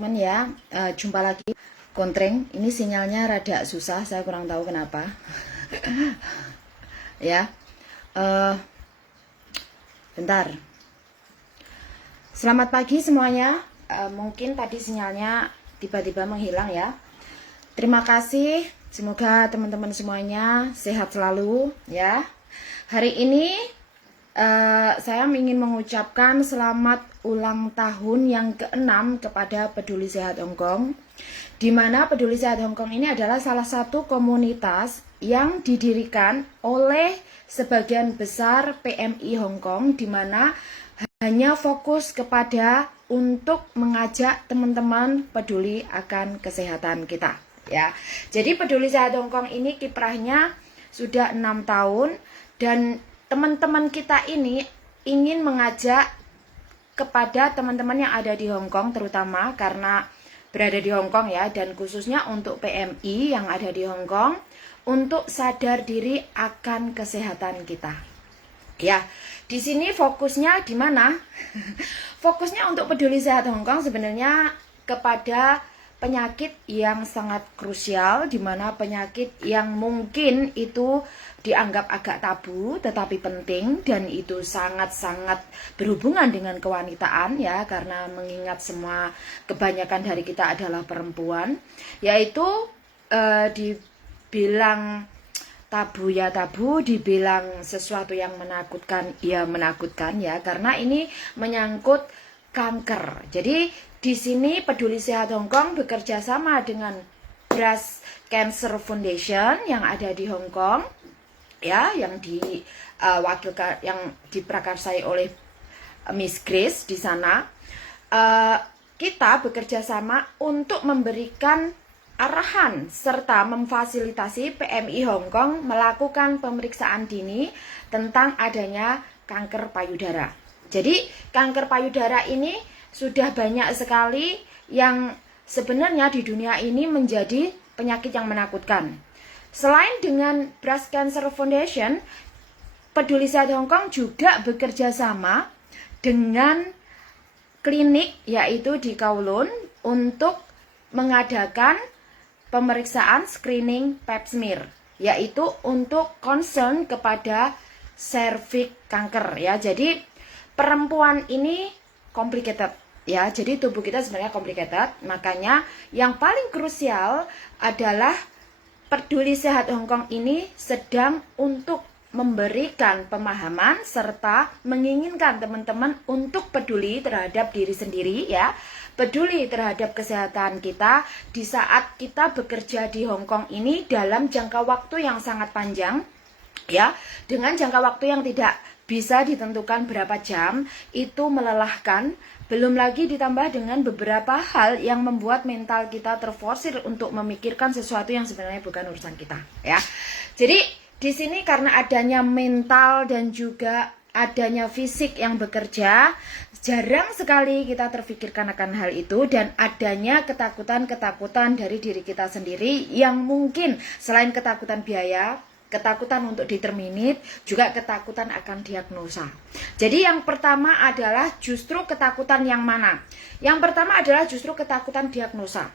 teman-teman ya. Jumpa lagi kontreng. Ini sinyalnya rada susah, saya kurang tahu kenapa. Ya. Bentar. Selamat pagi semuanya. Mungkin tadi sinyalnya tiba-tiba menghilang ya. Terima kasih. Semoga teman-teman semuanya sehat selalu ya. Hari ini saya ingin mengucapkan selamat ulang tahun yang ke-6 kepada Peduli Sehat Hong Kong, di mana Peduli Sehat Hong Kong ini adalah salah satu komunitas yang didirikan oleh sebagian besar PMI Hong Kong, di mana hanya fokus kepada untuk mengajak teman-teman peduli akan kesehatan kita ya. Jadi Peduli Sehat Hong Kong ini kiprahnya sudah 6 tahun, dan teman-teman kita ini ingin mengajak kepada teman-teman yang ada di Hong Kong, terutama karena berada di Hong Kong ya, dan khususnya untuk PMI yang ada di Hong Kong, untuk sadar diri akan kesehatan kita. Ya, di sini fokusnya di mana? Fokusnya untuk Peduli Sehat Hong Kong sebenarnya kepada penyakit yang sangat krusial, di mana penyakit yang mungkin itu dianggap agak tabu tetapi penting, dan itu sangat-sangat berhubungan dengan kewanitaan ya, karena mengingat semua kebanyakan dari kita adalah perempuan, yaitu dibilang tabu ya tabu, dibilang sesuatu yang menakutkan ya menakutkan ya, karena ini menyangkut kanker. Jadi di sini Peduli Sehat Hong Kong bekerja sama dengan Breast Cancer Foundation yang ada di Hong Kong ya, yang yang diprakarsai oleh Miss Grace di sana. Kita bekerja sama untuk memberikan arahan serta memfasilitasi PMI Hong Kong melakukan pemeriksaan dini tentang adanya kanker payudara. Jadi kanker payudara ini sudah banyak sekali yang sebenarnya di dunia ini menjadi penyakit yang menakutkan. Selain dengan Breast Cancer Foundation, Peduli Sehat Hong Kong juga bekerja sama dengan klinik yaitu di Kowloon untuk mengadakan pemeriksaan screening pap smear, yaitu untuk concern kepada serviks kanker ya. Jadi perempuan ini complicated ya, jadi tubuh kita sebenarnya complicated, makanya yang paling krusial adalah Peduli Sehat Hong Kong ini sedang untuk memberikan pemahaman serta menginginkan teman-teman untuk peduli terhadap diri sendiri ya, peduli terhadap kesehatan kita di saat kita bekerja di Hong Kong ini dalam jangka waktu yang sangat panjang ya, dengan jangka waktu yang tidak bisa ditentukan berapa jam, itu melelahkan. Belum lagi ditambah dengan beberapa hal yang membuat mental kita terforsir untuk memikirkan sesuatu yang sebenarnya bukan urusan kita ya. Jadi di sini karena adanya mental dan juga adanya fisik yang bekerja, jarang sekali kita terfikirkan akan hal itu, dan adanya ketakutan-ketakutan dari diri kita sendiri yang mungkin selain ketakutan biaya, ketakutan untuk determinate, juga ketakutan akan diagnosa. Jadi yang pertama adalah justru ketakutan yang mana? Yang pertama adalah justru ketakutan diagnosa.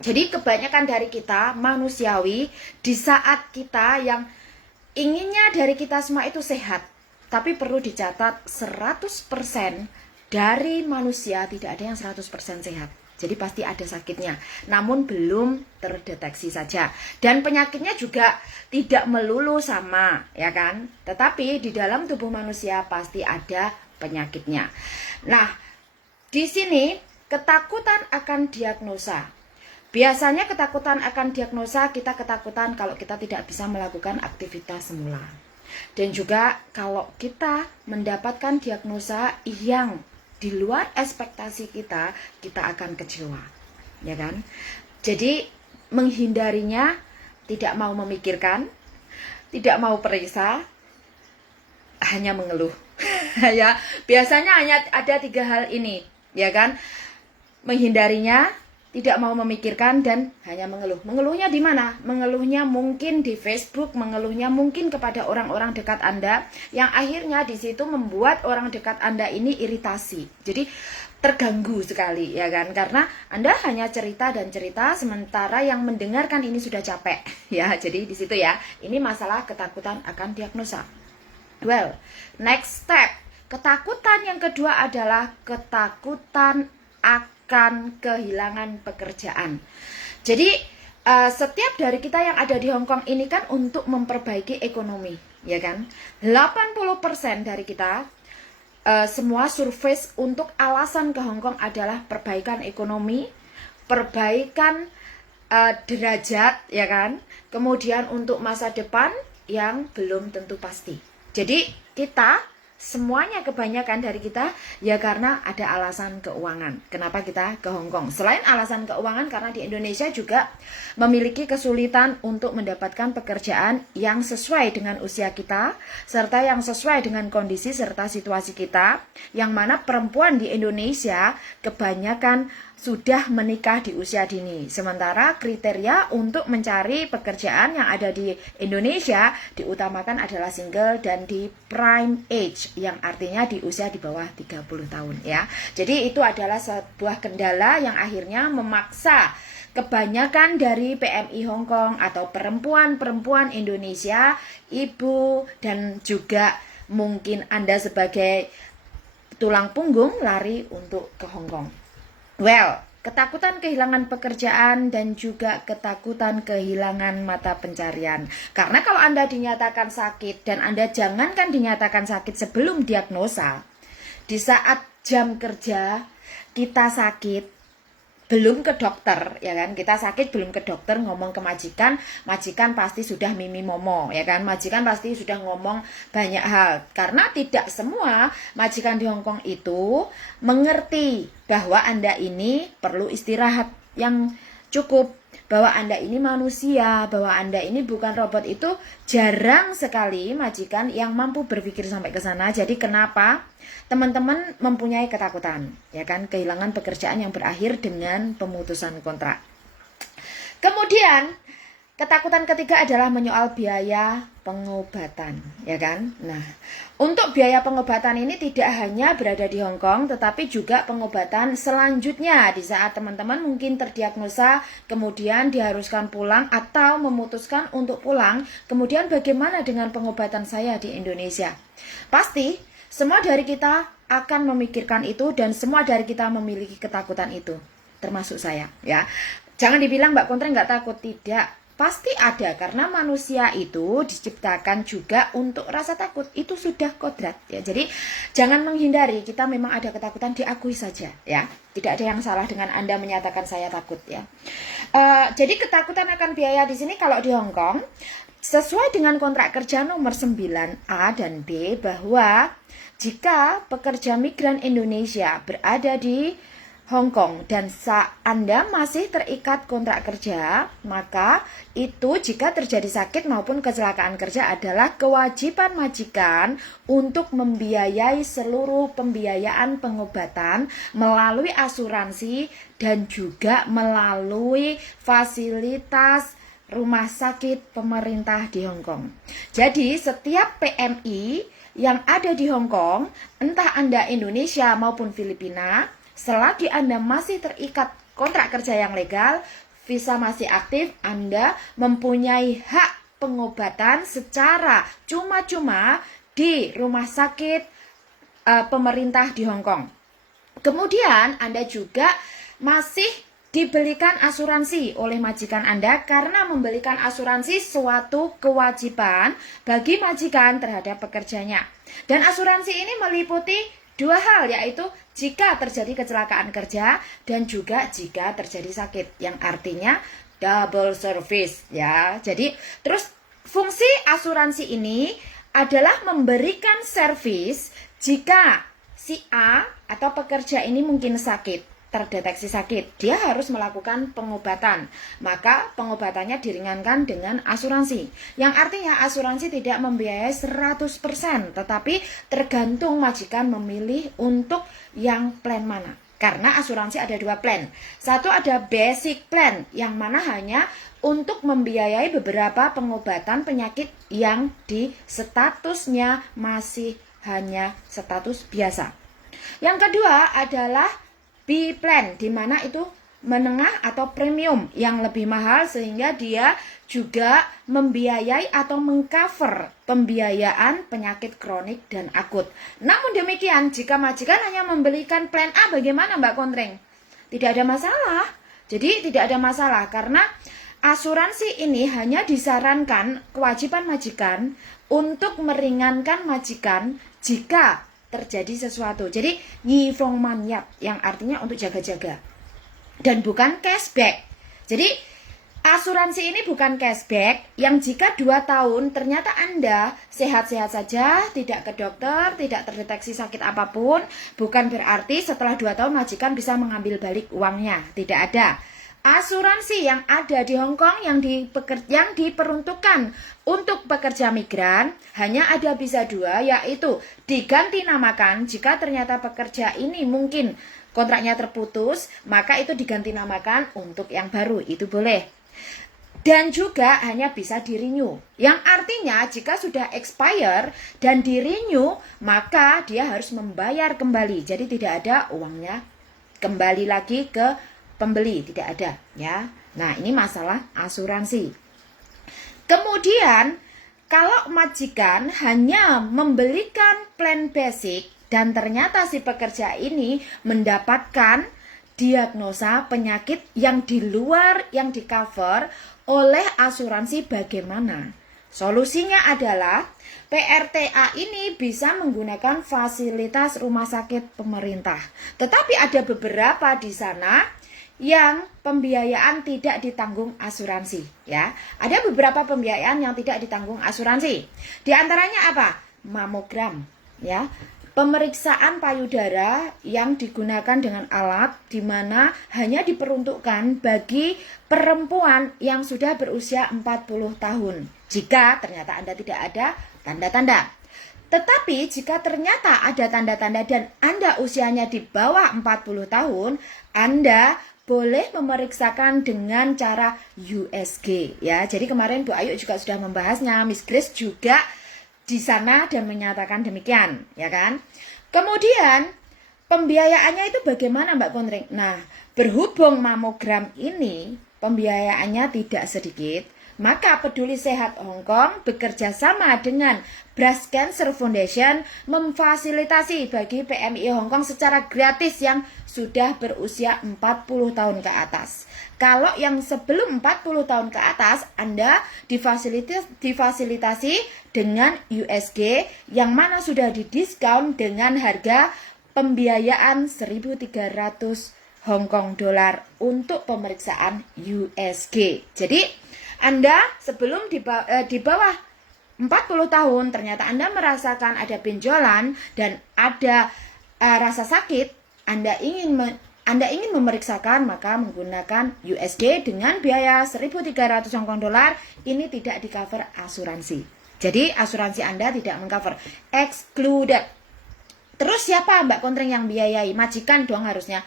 Jadi kebanyakan dari kita manusiawi, di saat kita yang inginnya dari kita semua itu sehat, tapi perlu dicatat 100% dari manusia tidak ada yang 100% sehat. Jadi pasti ada sakitnya, namun belum terdeteksi saja. Dan penyakitnya juga tidak melulu sama, ya kan? Tetapi di dalam tubuh manusia pasti ada penyakitnya. Nah, di sini ketakutan akan diagnosa. Biasanya ketakutan akan diagnosa, kita ketakutan kalau kita tidak bisa melakukan aktivitas semula. Dan juga kalau kita mendapatkan diagnosa yang di luar ekspektasi kita, kita akan kecewa, ya kan? Jadi menghindarinya, tidak mau memikirkan, tidak mau periksa, hanya mengeluh. Ya, biasanya hanya ada 3 hal ini, ya kan? Menghindarinya, tidak mau memikirkan, dan hanya mengeluh. Mengeluhnya di mana? Mengeluhnya mungkin di Facebook, mengeluhnya mungkin kepada orang-orang dekat Anda, yang akhirnya di situ membuat orang dekat Anda ini iritasi. Jadi terganggu sekali ya kan, karena Anda hanya cerita dan cerita sementara yang mendengarkan ini sudah capek ya. Jadi di situ ya, ini masalah ketakutan akan diagnosa. Well, next step, ketakutan yang kedua adalah ketakutan akan kehilangan pekerjaan. Jadi setiap dari kita yang ada di Hong Kong ini kan untuk memperbaiki ekonomi, ya kan? 80% dari kita semua survei untuk alasan ke Hong Kong adalah perbaikan ekonomi, perbaikan derajat, ya kan? Kemudian untuk masa depan yang belum tentu pasti. Jadi kita semuanya, kebanyakan dari kita ya karena ada alasan keuangan. Kenapa kita ke Hong Kong? Selain alasan keuangan, karena di Indonesia juga memiliki kesulitan untuk mendapatkan pekerjaan yang sesuai dengan usia kita, serta yang sesuai dengan kondisi serta situasi kita, yang mana perempuan di Indonesia kebanyakan sudah menikah di usia dini. Sementara kriteria untuk mencari pekerjaan yang ada di Indonesia diutamakan adalah single dan di prime age, yang artinya di usia di bawah 30 tahun ya. Jadi itu adalah sebuah kendala yang akhirnya memaksa kebanyakan dari PMI Hong Kong atau perempuan-perempuan Indonesia, ibu dan juga mungkin Anda sebagai tulang punggung lari untuk ke Hong Kong. Well, ketakutan kehilangan pekerjaan dan juga ketakutan kehilangan mata pencarian. Karena kalau Anda dinyatakan sakit, dan Anda jangankan dinyatakan sakit sebelum diagnosa, di saat jam kerja kita sakit, belum ke dokter, ya kan? Kita sakit belum ke dokter, ngomong ke majikan, majikan pasti sudah mimi momo, ya kan? Majikan pasti sudah ngomong banyak hal. Karena tidak semua majikan di Hong Kong itu mengerti bahwa Anda ini perlu istirahat yang cukup, bahwa Anda ini manusia, bahwa Anda ini bukan robot. Itu jarang sekali majikan yang mampu berpikir sampai ke sana. Jadi kenapa teman-teman mempunyai ketakutan, ya kan, kehilangan pekerjaan yang berakhir dengan pemutusan kontrak. Kemudian ketakutan ketiga adalah menyoal biaya pengobatan, ya kan. Nah, untuk biaya pengobatan ini tidak hanya berada di Hong Kong, tetapi juga pengobatan selanjutnya di saat teman-teman mungkin terdiagnosa, kemudian diharuskan pulang atau memutuskan untuk pulang. Kemudian bagaimana dengan pengobatan saya di Indonesia? Pasti semua dari kita akan memikirkan itu, dan semua dari kita memiliki ketakutan itu, termasuk saya ya. Jangan dibilang Mbak Kontre nggak takut, tidak. Pasti ada, karena manusia itu diciptakan juga untuk rasa takut. Itu sudah kodrat ya. Jadi jangan menghindari, kita memang ada ketakutan, diakui saja ya. Tidak ada yang salah dengan Anda menyatakan saya takut ya. Jadi ketakutan akan biaya di sini kalau di Hong Kong sesuai dengan kontrak kerja nomor 9A dan B, bahwa jika pekerja migran Indonesia berada di Hong Kong dan Anda masih terikat kontrak kerja, maka itu jika terjadi sakit maupun kecelakaan kerja adalah kewajiban majikan untuk membiayai seluruh pembiayaan pengobatan melalui asuransi dan juga melalui fasilitas rumah sakit pemerintah di Hong Kong. Jadi setiap PMI yang ada di Hong Kong, entah Anda Indonesia maupun Filipina, selagi Anda masih terikat kontrak kerja yang legal, visa masih aktif, Anda mempunyai hak pengobatan secara cuma-cuma di rumah sakit pemerintah di Hong Kong. Kemudian Anda juga masih dibelikan asuransi oleh majikan Anda, karena membelikan asuransi suatu kewajiban bagi majikan terhadap pekerjanya. Dan asuransi ini meliputi dua hal, yaitu jika terjadi kecelakaan kerja dan juga jika terjadi sakit, yang artinya double service ya. Jadi terus fungsi asuransi ini adalah memberikan servis jika si A atau pekerja ini mungkin sakit, terdeteksi sakit, dia harus melakukan pengobatan, maka pengobatannya diringankan dengan asuransi, yang artinya asuransi tidak membiayai 100%, tetapi tergantung majikan memilih untuk yang plan mana. Karena asuransi ada dua plan. Satu ada basic plan, yang mana hanya untuk membiayai beberapa pengobatan penyakit yang di statusnya masih hanya status biasa. Yang kedua adalah B plan, di mana itu menengah atau premium yang lebih mahal, sehingga dia juga membiayai atau mengcover pembiayaan penyakit kronik dan akut. Namun demikian, jika majikan hanya membelikan plan A, bagaimana Mbak Kontreng? Tidak ada masalah. Jadi tidak ada masalah, karena asuransi ini hanya disarankan kewajiban majikan untuk meringankan majikan jika terjadi sesuatu. Jadi yifongmanyap, yang artinya untuk jaga-jaga, dan bukan cashback. Jadi asuransi ini bukan cashback yang jika 2 tahun ternyata Anda sehat-sehat saja, tidak ke dokter, tidak terdeteksi sakit apapun, bukan berarti setelah 2 tahun majikan bisa mengambil balik uangnya. Tidak ada. Asuransi yang ada di Hong Kong yang diperuntukkan untuk pekerja migran hanya ada bisa 2, yaitu diganti namakan. Jika ternyata pekerja ini mungkin kontraknya terputus, maka itu diganti namakan untuk yang baru, itu boleh. Dan juga hanya bisa di-renew, yang artinya jika sudah expire dan di-renew, maka dia harus membayar kembali. Jadi tidak ada uangnya kembali lagi ke pembeli, tidak ada ya. Nah, ini masalah asuransi. Kemudian kalau majikan hanya membelikan plan basic dan ternyata si pekerja ini mendapatkan diagnosa penyakit yang di luar yang di cover oleh asuransi, bagaimana? Solusinya adalah PRTA ini bisa menggunakan fasilitas rumah sakit pemerintah. Tetapi ada beberapa di sana yang pembiayaan tidak ditanggung asuransi, ya. Ada beberapa pembiayaan yang tidak ditanggung asuransi. Di antaranya apa? Mamogram, ya. Pemeriksaan payudara yang digunakan dengan alat di mana hanya diperuntukkan bagi perempuan yang sudah berusia 40 tahun. Jika ternyata Anda tidak ada tanda-tanda. Tetapi jika ternyata ada tanda-tanda dan Anda usianya di bawah 40 tahun, Anda boleh memeriksakan dengan cara USG, ya. Jadi kemarin Bu Ayu juga sudah membahasnya, Miss Grace juga di sana dan menyatakan demikian, ya kan? Kemudian pembiayaannya itu bagaimana Mbak Kontreng? Nah, berhubung mamogram ini pembiayaannya tidak sedikit, maka Peduli Sehat Hong Kong bekerja sama dengan Breast Cancer Foundation memfasilitasi bagi PMI Hong Kong secara gratis yang sudah berusia 40 tahun ke atas. Kalau yang sebelum 40 tahun ke atas, Anda difasilitasi dengan USG yang mana sudah didiskon dengan harga pembiayaan 1.300 Hong Kong dolar untuk pemeriksaan USG. Jadi Anda sebelum di bawah 40 tahun ternyata Anda merasakan ada benjolan dan ada rasa sakit, Anda ingin memeriksakan, maka menggunakan USG dengan biaya 1.300 Hong Kong dolar. Ini tidak di cover asuransi. Jadi asuransi Anda tidak mengcover, excluded. Terus siapa Mbak Kontreng yang biayai? Majikan dong harusnya.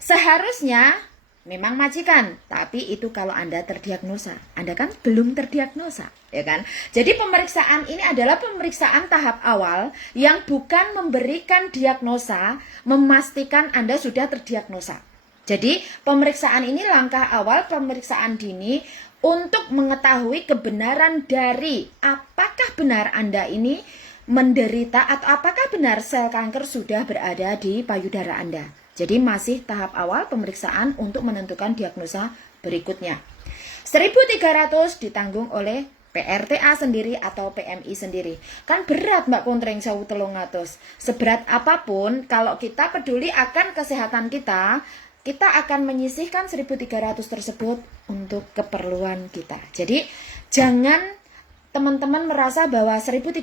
Seharusnya memang majikan, tapi itu kalau Anda terdiagnosa. Anda kan belum terdiagnosa, ya kan? Jadi pemeriksaan ini adalah pemeriksaan tahap awal yang bukan memberikan diagnosa, memastikan Anda sudah terdiagnosa. Jadi pemeriksaan ini langkah awal, pemeriksaan dini untuk mengetahui kebenaran dari apakah benar Anda ini menderita atau apakah benar sel kanker sudah berada di payudara Anda. Jadi masih tahap awal pemeriksaan untuk menentukan diagnosa berikutnya. 1.300 ditanggung oleh PRTA sendiri atau PMI sendiri. Kan berat Mbak Kontreng 1.300. Seberat apapun kalau kita peduli akan kesehatan kita akan menyisihkan 1.300 tersebut untuk keperluan kita. Jadi jangan teman-teman merasa bahwa 1.300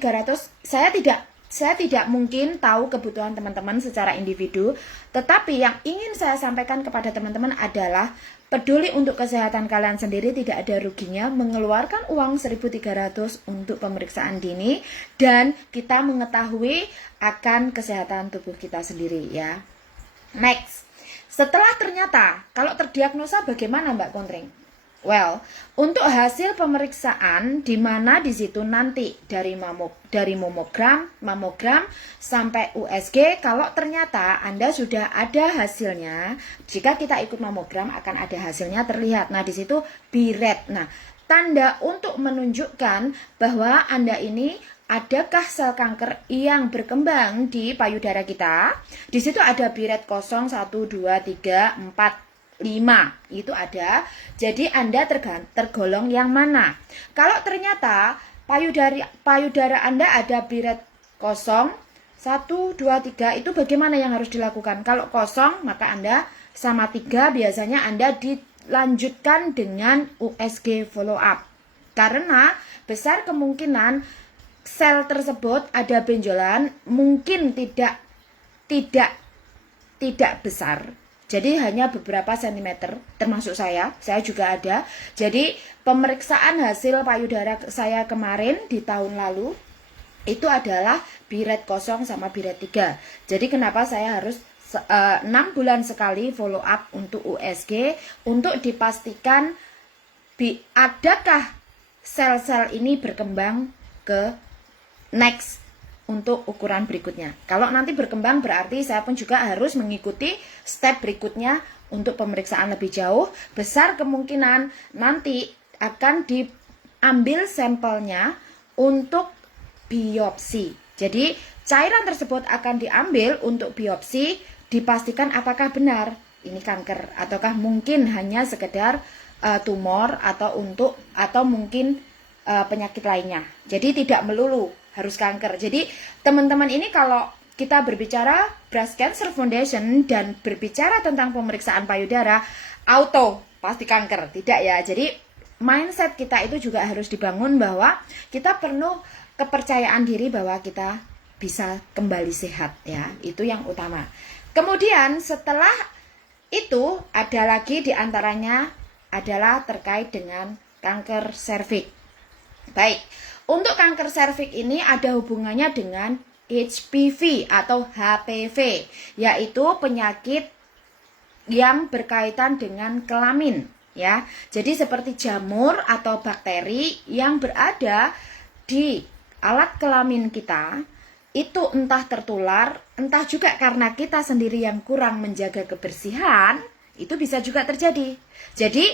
saya tidak mungkin tahu kebutuhan teman-teman secara individu, tetapi yang ingin saya sampaikan kepada teman-teman adalah peduli untuk kesehatan kalian sendiri, tidak ada ruginya mengeluarkan uang 1.300 untuk pemeriksaan dini dan kita mengetahui akan kesehatan tubuh kita sendiri, ya. Next, setelah ternyata kalau terdiagnosa bagaimana Mbak Kontreng? Well, untuk hasil pemeriksaan di mana di situ nanti dari mamogram sampai USG, kalau ternyata Anda sudah ada hasilnya, jika kita ikut mamogram akan ada hasilnya terlihat. Nah, di situ biret. Nah, tanda untuk menunjukkan bahwa Anda ini adakah sel kanker yang berkembang di payudara kita. Di situ ada biret kosong 1, 2, 3, 4, 5 itu ada. Jadi Anda tergolong yang mana? Kalau ternyata payudara Anda ada biret kosong 1, 2, 3, itu bagaimana yang harus dilakukan? Kalau kosong maka Anda sama 3, biasanya Anda dilanjutkan dengan USG follow up. Karena besar kemungkinan sel tersebut ada benjolan, mungkin tidak besar. Jadi hanya beberapa sentimeter, termasuk saya juga ada. Jadi pemeriksaan hasil payudara saya kemarin di tahun lalu itu adalah biret kosong sama biret 3. Jadi kenapa saya harus 6 bulan sekali follow up untuk USG untuk dipastikan adakah sel-sel ini berkembang ke next untuk ukuran berikutnya. Kalau nanti berkembang berarti saya pun juga harus mengikuti step berikutnya untuk pemeriksaan lebih jauh. Besar kemungkinan nanti akan diambil sampelnya untuk biopsi. Jadi cairan tersebut akan diambil untuk biopsi, dipastikan apakah benar ini kanker ataukah mungkin hanya sekedar tumor atau mungkin penyakit lainnya. Jadi tidak melulu harus kanker. Jadi teman-teman ini kalau kita berbicara Breast Cancer Foundation dan berbicara tentang pemeriksaan payudara, auto pasti kanker, tidak ya. Jadi mindset kita itu juga harus dibangun bahwa kita perlu kepercayaan diri bahwa kita bisa kembali sehat ya. Itu yang utama. Kemudian setelah itu ada lagi diantaranya adalah terkait dengan kanker serviks. Baik, untuk kanker serviks ini ada hubungannya dengan HPV atau HPV, yaitu penyakit yang berkaitan dengan kelamin ya. Jadi seperti jamur atau bakteri yang berada di alat kelamin kita, itu entah tertular, entah juga karena kita sendiri yang kurang menjaga kebersihan, itu bisa juga terjadi. Jadi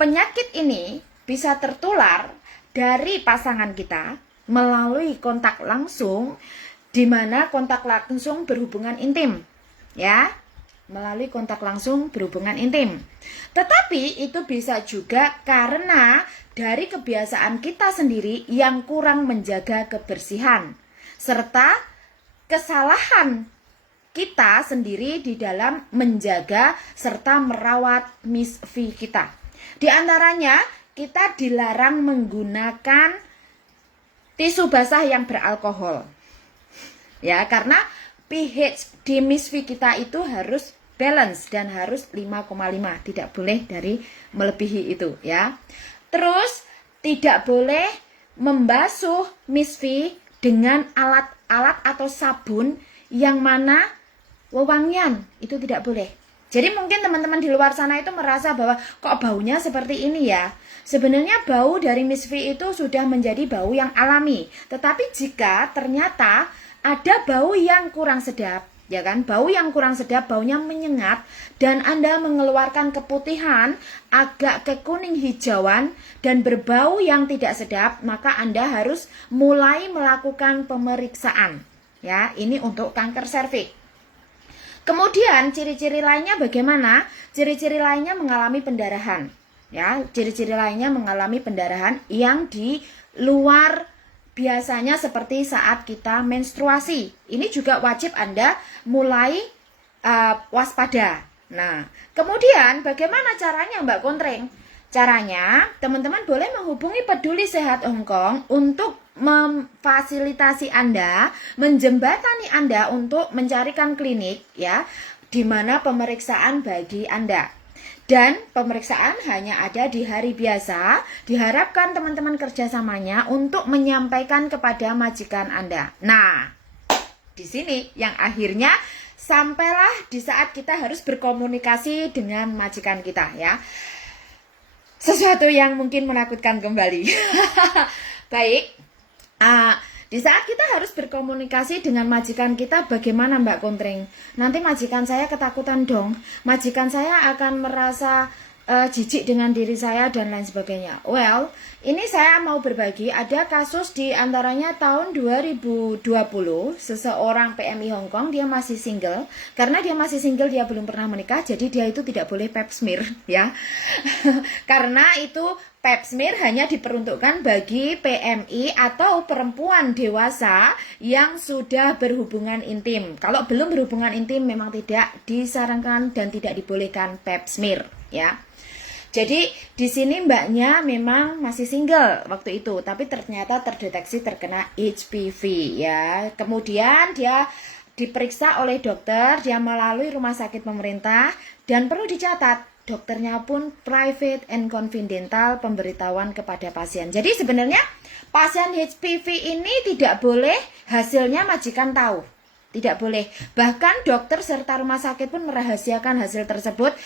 penyakit ini bisa tertular dari pasangan kita melalui kontak langsung, di mana kontak langsung berhubungan intim ya, melalui kontak langsung berhubungan intim. Tetapi itu bisa juga karena dari kebiasaan kita sendiri yang kurang menjaga kebersihan serta kesalahan kita sendiri di dalam menjaga serta merawat MIS-V kita. Di antaranya kita dilarang menggunakan tisu basah yang beralkohol. Ya, karena pH di MIS-V kita itu harus balance dan harus 5,5, tidak boleh dari melebihi itu ya. Terus tidak boleh membasuh MIS-V dengan alat-alat atau sabun yang mana wewangian, itu tidak boleh. Jadi mungkin teman-teman di luar sana itu merasa bahwa kok baunya seperti ini ya. Sebenarnya bau dari MIS-V itu sudah menjadi bau yang alami. Tetapi jika ternyata ada bau yang kurang sedap, ya kan, bau yang kurang sedap, baunya menyengat, dan Anda mengeluarkan keputihan, agak kekuning hijauan, dan berbau yang tidak sedap, maka Anda harus mulai melakukan pemeriksaan. Ya, ini untuk kanker serviks. Kemudian ciri-ciri lainnya bagaimana? Ciri-ciri lainnya mengalami pendarahan. Ya, ciri-ciri lainnya mengalami pendarahan yang di luar biasanya seperti saat kita menstruasi. Ini juga wajib Anda mulai waspada. Nah, kemudian bagaimana caranya Mbak Kontreng? Caranya, teman-teman boleh menghubungi Peduli Sehat Hong Kong untuk memfasilitasi Anda, menjembatani Anda untuk mencarikan klinik ya, di mana pemeriksaan bagi Anda. Dan pemeriksaan hanya ada di hari biasa. Diharapkan teman-teman kerjasamanya untuk menyampaikan kepada majikan Anda. Nah, di sini yang akhirnya sampailah di saat kita harus berkomunikasi dengan majikan kita ya. sesuatu yang mungkin menakutkan kembali. Baik, di saat kita harus berkomunikasi dengan majikan kita, bagaimana Mbak Kontring? Nanti majikan saya ketakutan dong. Majikan saya akan merasa jijik dengan diri saya dan lain sebagainya. Well, ini saya mau berbagi, ada kasus di antaranya tahun 2020, seseorang PMI Hong Kong, dia masih single. Karena dia masih single, dia belum pernah menikah, jadi dia itu tidak boleh pap smear, ya. Karena itu pap smear hanya diperuntukkan bagi PMI atau perempuan dewasa yang sudah berhubungan intim. Kalau belum berhubungan intim memang tidak disarankan dan tidak dibolehkan pap smear, ya. Jadi di sini mbaknya memang masih single waktu itu, tapi ternyata terdeteksi terkena HPV, ya. Kemudian dia diperiksa oleh dokter, dia melalui rumah sakit pemerintah, dan perlu dicatat dokternya pun private and confidential pemberitahuan kepada pasien. Jadi sebenarnya pasien HPV ini tidak boleh hasilnya majikan tahu. Tidak boleh. Bahkan dokter serta rumah sakit pun merahasiakan hasil tersebut.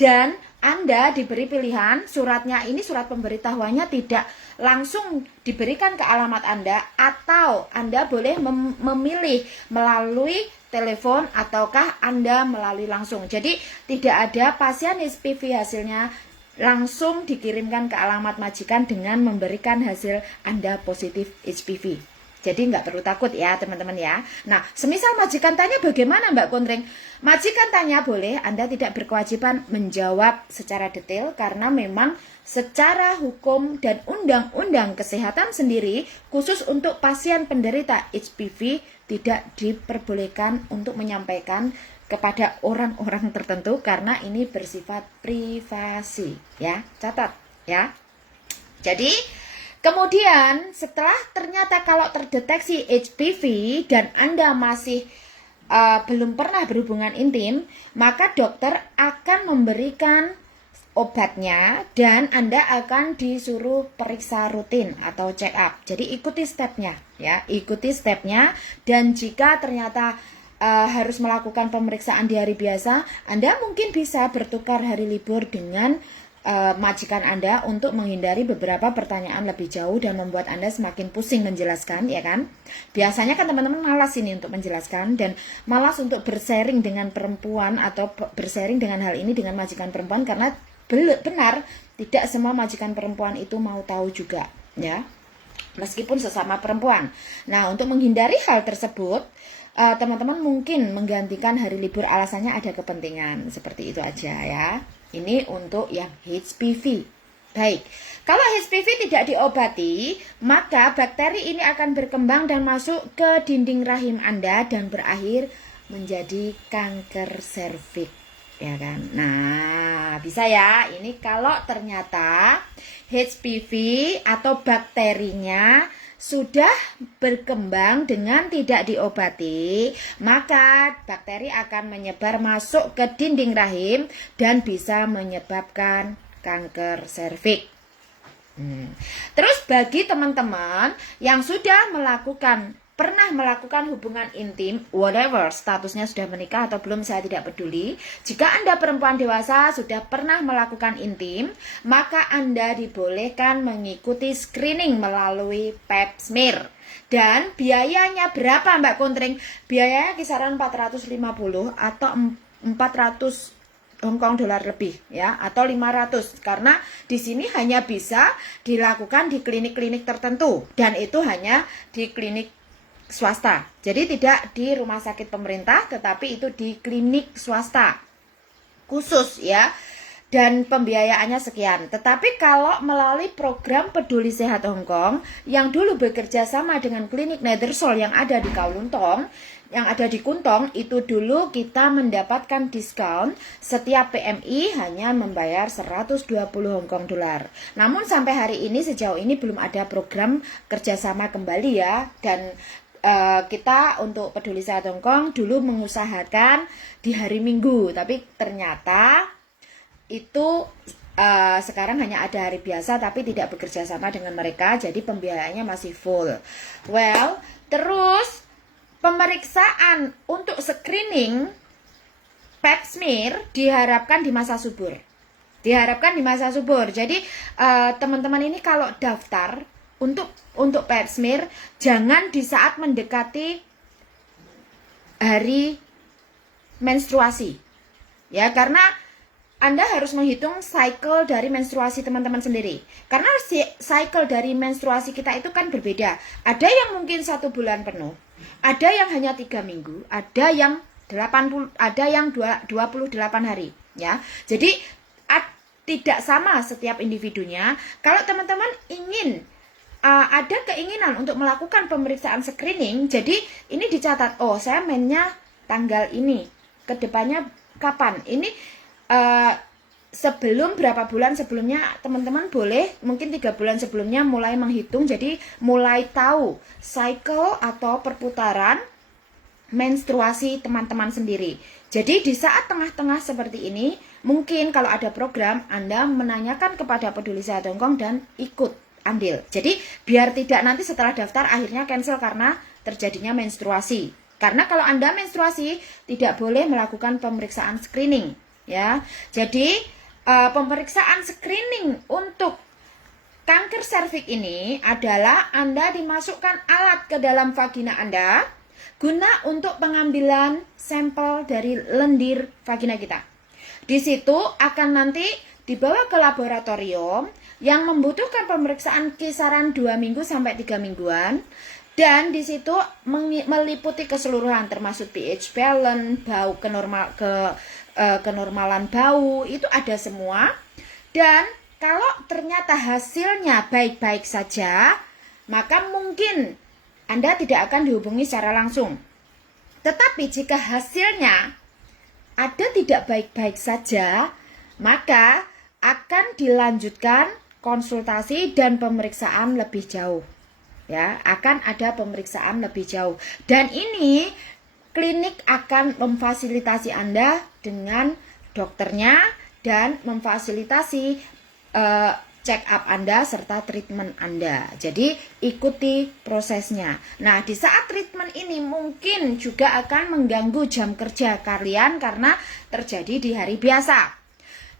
Dan Anda diberi pilihan, suratnya ini, surat pemberitahuannya tidak langsung diberikan ke alamat Anda, atau Anda boleh memilih melalui telepon ataukah Anda melalui langsung. Jadi tidak ada pasien HPV hasilnya langsung dikirimkan ke alamat majikan dengan memberikan hasil Anda positif HPV. Jadi nggak perlu takut ya teman-teman ya. Nah, semisal majikan tanya bagaimana Mbak Kontring? Majikan tanya boleh, Anda tidak berkewajiban menjawab secara detail karena memang secara hukum dan undang-undang kesehatan sendiri khusus untuk pasien penderita HPV tidak diperbolehkan untuk menyampaikan kepada orang-orang tertentu karena ini bersifat privasi ya. Catat ya. Jadi kemudian setelah ternyata kalau terdeteksi HPV dan Anda masih belum pernah berhubungan intim, maka dokter akan memberikan obatnya dan Anda akan disuruh periksa rutin atau check up. Jadi ikuti stepnya ya, ikuti stepnya, dan jika ternyata harus melakukan pemeriksaan di hari biasa, Anda mungkin bisa bertukar hari libur dengan majikan Anda untuk menghindari beberapa pertanyaan lebih jauh dan membuat Anda semakin pusing menjelaskan, ya kan? Biasanya kan teman-teman malas ini untuk menjelaskan dan malas untuk bersharing dengan perempuan atau bersharing dengan hal ini dengan majikan perempuan karena benar tidak semua majikan perempuan itu mau tahu juga, ya. Meskipun sesama perempuan. Nah, untuk menghindari hal tersebut, teman-teman mungkin menggantikan hari libur, alasannya ada kepentingan, seperti itu aja ya. Ini untuk yang HPV. Baik, kalau HPV tidak diobati, maka bakteri ini akan berkembang dan masuk ke dinding rahim Anda dan berakhir menjadi kanker serviks, ya kan? Nah, bisa ya. Ini kalau ternyata HPV atau bakterinya sudah berkembang dengan tidak diobati, maka bakteri akan menyebar masuk ke dinding rahim dan bisa menyebabkan kanker serviks. Terus bagi teman-teman yang sudah pernah melakukan hubungan intim, whatever statusnya sudah menikah atau belum, saya tidak peduli. Jika Anda perempuan dewasa sudah pernah melakukan intim, maka Anda dibolehkan mengikuti screening melalui pap smear. Dan biayanya berapa Mbak Kontring? Biayanya kisaran 450 atau 400 Hong Kong dolar lebih ya, atau 500, karena di sini hanya bisa dilakukan di klinik-klinik tertentu dan itu hanya di klinik swasta. Jadi tidak di rumah sakit pemerintah, tetapi itu di klinik swasta khusus ya. Dan pembiayaannya sekian. Tetapi kalau melalui program Peduli Sehat Hong Kong yang dulu bekerja sama dengan klinik Nethersol yang ada di Kowloon Tong, yang ada di Kuntong, itu dulu kita mendapatkan diskon setiap PMI hanya membayar 120 Hong Kong dolar. Namun sampai hari ini sejauh ini belum ada program kerjasama kembali ya. Dan kita untuk Peduli Sehat Hong Kong dulu mengusahakan di hari Minggu, tapi ternyata itu sekarang hanya ada hari biasa tapi tidak bekerja sama dengan mereka, jadi pembiayaannya masih full. Well, terus pemeriksaan untuk screening pap smear diharapkan di masa subur. Diharapkan di masa subur. Jadi teman-teman ini kalau daftar untuk pap smear jangan di saat mendekati hari menstruasi. Ya, karena Anda harus menghitung cycle dari menstruasi teman-teman sendiri. Karena cycle dari menstruasi kita itu kan berbeda. Ada yang mungkin 1 bulan penuh, ada yang hanya 3 minggu, ada yang 28 hari. Ya, jadi tidak sama setiap individunya. Kalau teman-teman ingin ada keinginan untuk melakukan pemeriksaan screening, jadi ini dicatat, oh saya mennya tanggal ini, kedepannya kapan. Ini sebelum berapa bulan sebelumnya teman-teman boleh mungkin 3 bulan sebelumnya mulai menghitung, jadi mulai tahu cycle atau perputaran menstruasi teman-teman sendiri. Jadi di saat tengah-tengah seperti ini, mungkin kalau ada program, Anda menanyakan kepada Peduli Sehat Hongkong dan ikut ambil. Jadi biar tidak nanti setelah daftar akhirnya cancel karena terjadinya menstruasi. Karena kalau Anda menstruasi tidak boleh melakukan pemeriksaan screening, ya. Jadi pemeriksaan screening untuk kanker serviks ini adalah Anda dimasukkan alat ke dalam vagina Anda guna untuk pengambilan sampel dari lendir vagina kita. Di situ akan nanti dibawa ke laboratorium yang membutuhkan pemeriksaan kisaran 2 minggu sampai 3 mingguan. Dan di situ meliputi keseluruhan termasuk pH balance, bau kenormalan bau, itu ada semua. Dan kalau ternyata hasilnya baik-baik saja, maka mungkin Anda tidak akan dihubungi secara langsung. Tetapi jika hasilnya ada tidak baik-baik saja, maka akan dilanjutkan konsultasi dan pemeriksaan lebih jauh. Ya, akan ada pemeriksaan lebih jauh. Dan ini klinik akan memfasilitasi Anda dengan dokternya dan memfasilitasi check up Anda serta treatment Anda. Jadi ikuti prosesnya. Nah, di saat treatment ini mungkin juga akan mengganggu jam kerja kalian karena terjadi di hari biasa.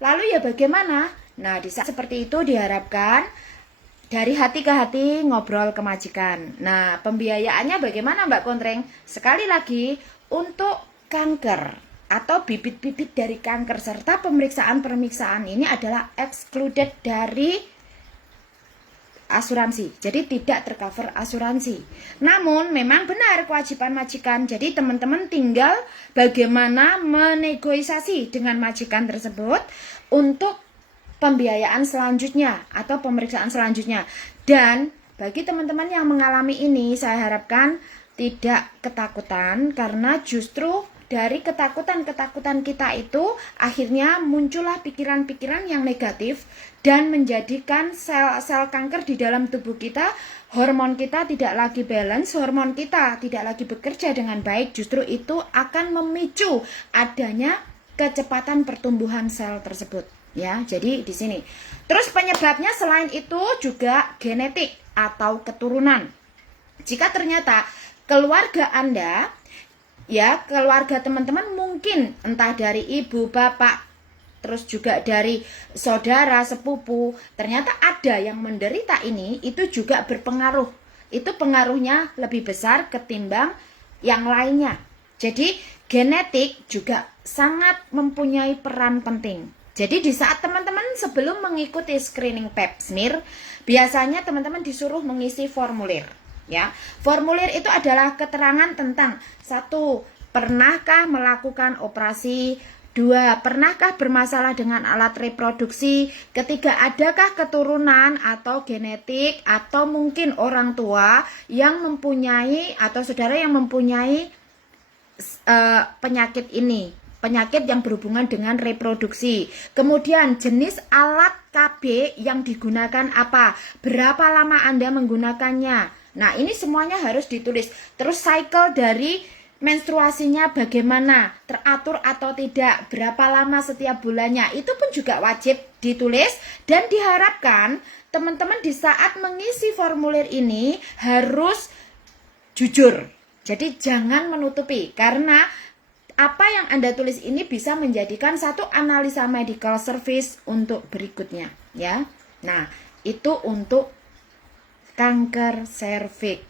Lalu ya bagaimana? Nah, di saat seperti itu diharapkan dari hati ke hati ngobrol ke majikan. Nah, pembiayaannya bagaimana Mbak Kontreng? Sekali lagi, untuk kanker atau bibit-bibit dari kanker serta pemeriksaan ini adalah excluded dari asuransi. Jadi tidak tercover asuransi. Namun memang benar kewajiban majikan. Jadi teman-teman tinggal bagaimana menegosiasi dengan majikan tersebut untuk pembiayaan selanjutnya atau pemeriksaan selanjutnya. Dan bagi teman-teman yang mengalami ini, saya harapkan tidak ketakutan, karena justru dari ketakutan-ketakutan kita itu akhirnya muncullah pikiran-pikiran yang negatif dan menjadikan sel-sel kanker di dalam tubuh kita, hormon kita tidak lagi balance, hormon kita tidak lagi bekerja dengan baik. Justru itu akan memicu adanya kecepatan pertumbuhan sel tersebut. Ya, jadi di sini. Terus penyebabnya selain itu juga genetik atau keturunan. Jika ternyata keluarga Anda, ya keluarga teman-teman mungkin entah dari ibu, bapak, terus juga dari saudara, sepupu, ternyata ada yang menderita ini, itu juga berpengaruh. Itu pengaruhnya lebih besar ketimbang yang lainnya. Jadi genetik juga sangat mempunyai peran penting. Jadi di saat teman-teman sebelum mengikuti screening pap smear, biasanya teman-teman disuruh mengisi formulir. Ya, formulir itu adalah keterangan tentang 1. Pernahkah melakukan operasi? 2. Pernahkah bermasalah dengan alat reproduksi? 3. Adakah keturunan atau genetik atau mungkin orang tua yang mempunyai atau saudara yang mempunyai penyakit ini? Penyakit yang berhubungan dengan reproduksi. Kemudian jenis alat KB yang digunakan apa? Berapa lama Anda menggunakannya? Nah, ini semuanya harus ditulis. Terus cycle dari menstruasinya bagaimana? Teratur atau tidak? Berapa lama setiap bulannya? Itu pun juga wajib ditulis. Dan diharapkan teman-teman di saat mengisi formulir ini harus jujur. Jadi jangan menutupi. Karena apa yang Anda tulis ini bisa menjadikan satu analisa medical service untuk berikutnya, ya. Nah, itu untuk kanker serviks.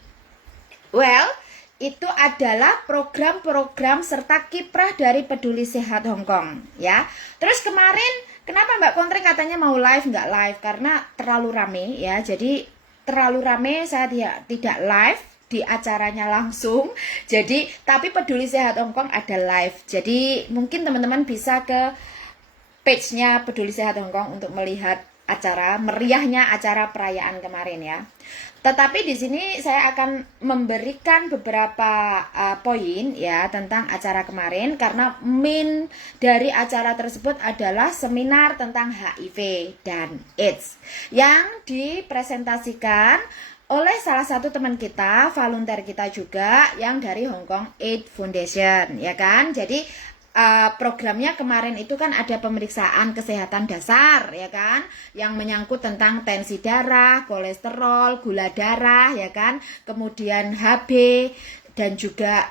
Well, itu adalah program-program serta kiprah dari Peduli Sehat Hong Kong, ya. Terus kemarin kenapa Mbak Kontring katanya mau live, nggak live? Karena terlalu rame, ya. Jadi terlalu rame, saya tidak live di acaranya langsung. Jadi, tapi Peduli Sehat Hong Kong ada live. Jadi mungkin teman-teman bisa ke page-nya Peduli Sehat Hong Kong untuk melihat meriahnya acara perayaan kemarin, ya. Tetapi di sini saya akan memberikan beberapa poin, ya, tentang acara kemarin, karena main dari acara tersebut adalah seminar tentang HIV dan AIDS yang dipresentasikan oleh salah satu teman kita, volunteer kita juga, yang dari Hong Kong AIDS Foundation, ya kan. Jadi programnya kemarin itu kan ada pemeriksaan kesehatan dasar, ya kan, yang menyangkut tentang tensi darah, kolesterol, gula darah, ya kan, kemudian HB dan juga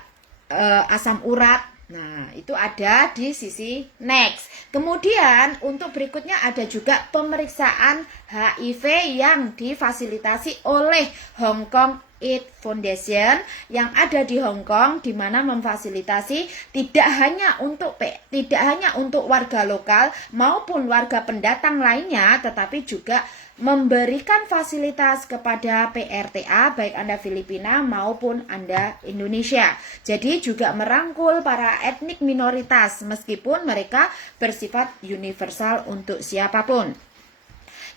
asam urat. Nah, itu ada di sisi next. Kemudian untuk berikutnya ada juga pemeriksaan HIV yang difasilitasi oleh Hong Kong AIDS Foundation yang ada di Hong Kong, di mana memfasilitasi tidak hanya untuk warga lokal maupun warga pendatang lainnya, tetapi juga memberikan fasilitas kepada PRTA, baik Anda Filipina maupun Anda Indonesia. Jadi juga merangkul para etnik minoritas meskipun mereka bersifat universal untuk siapapun.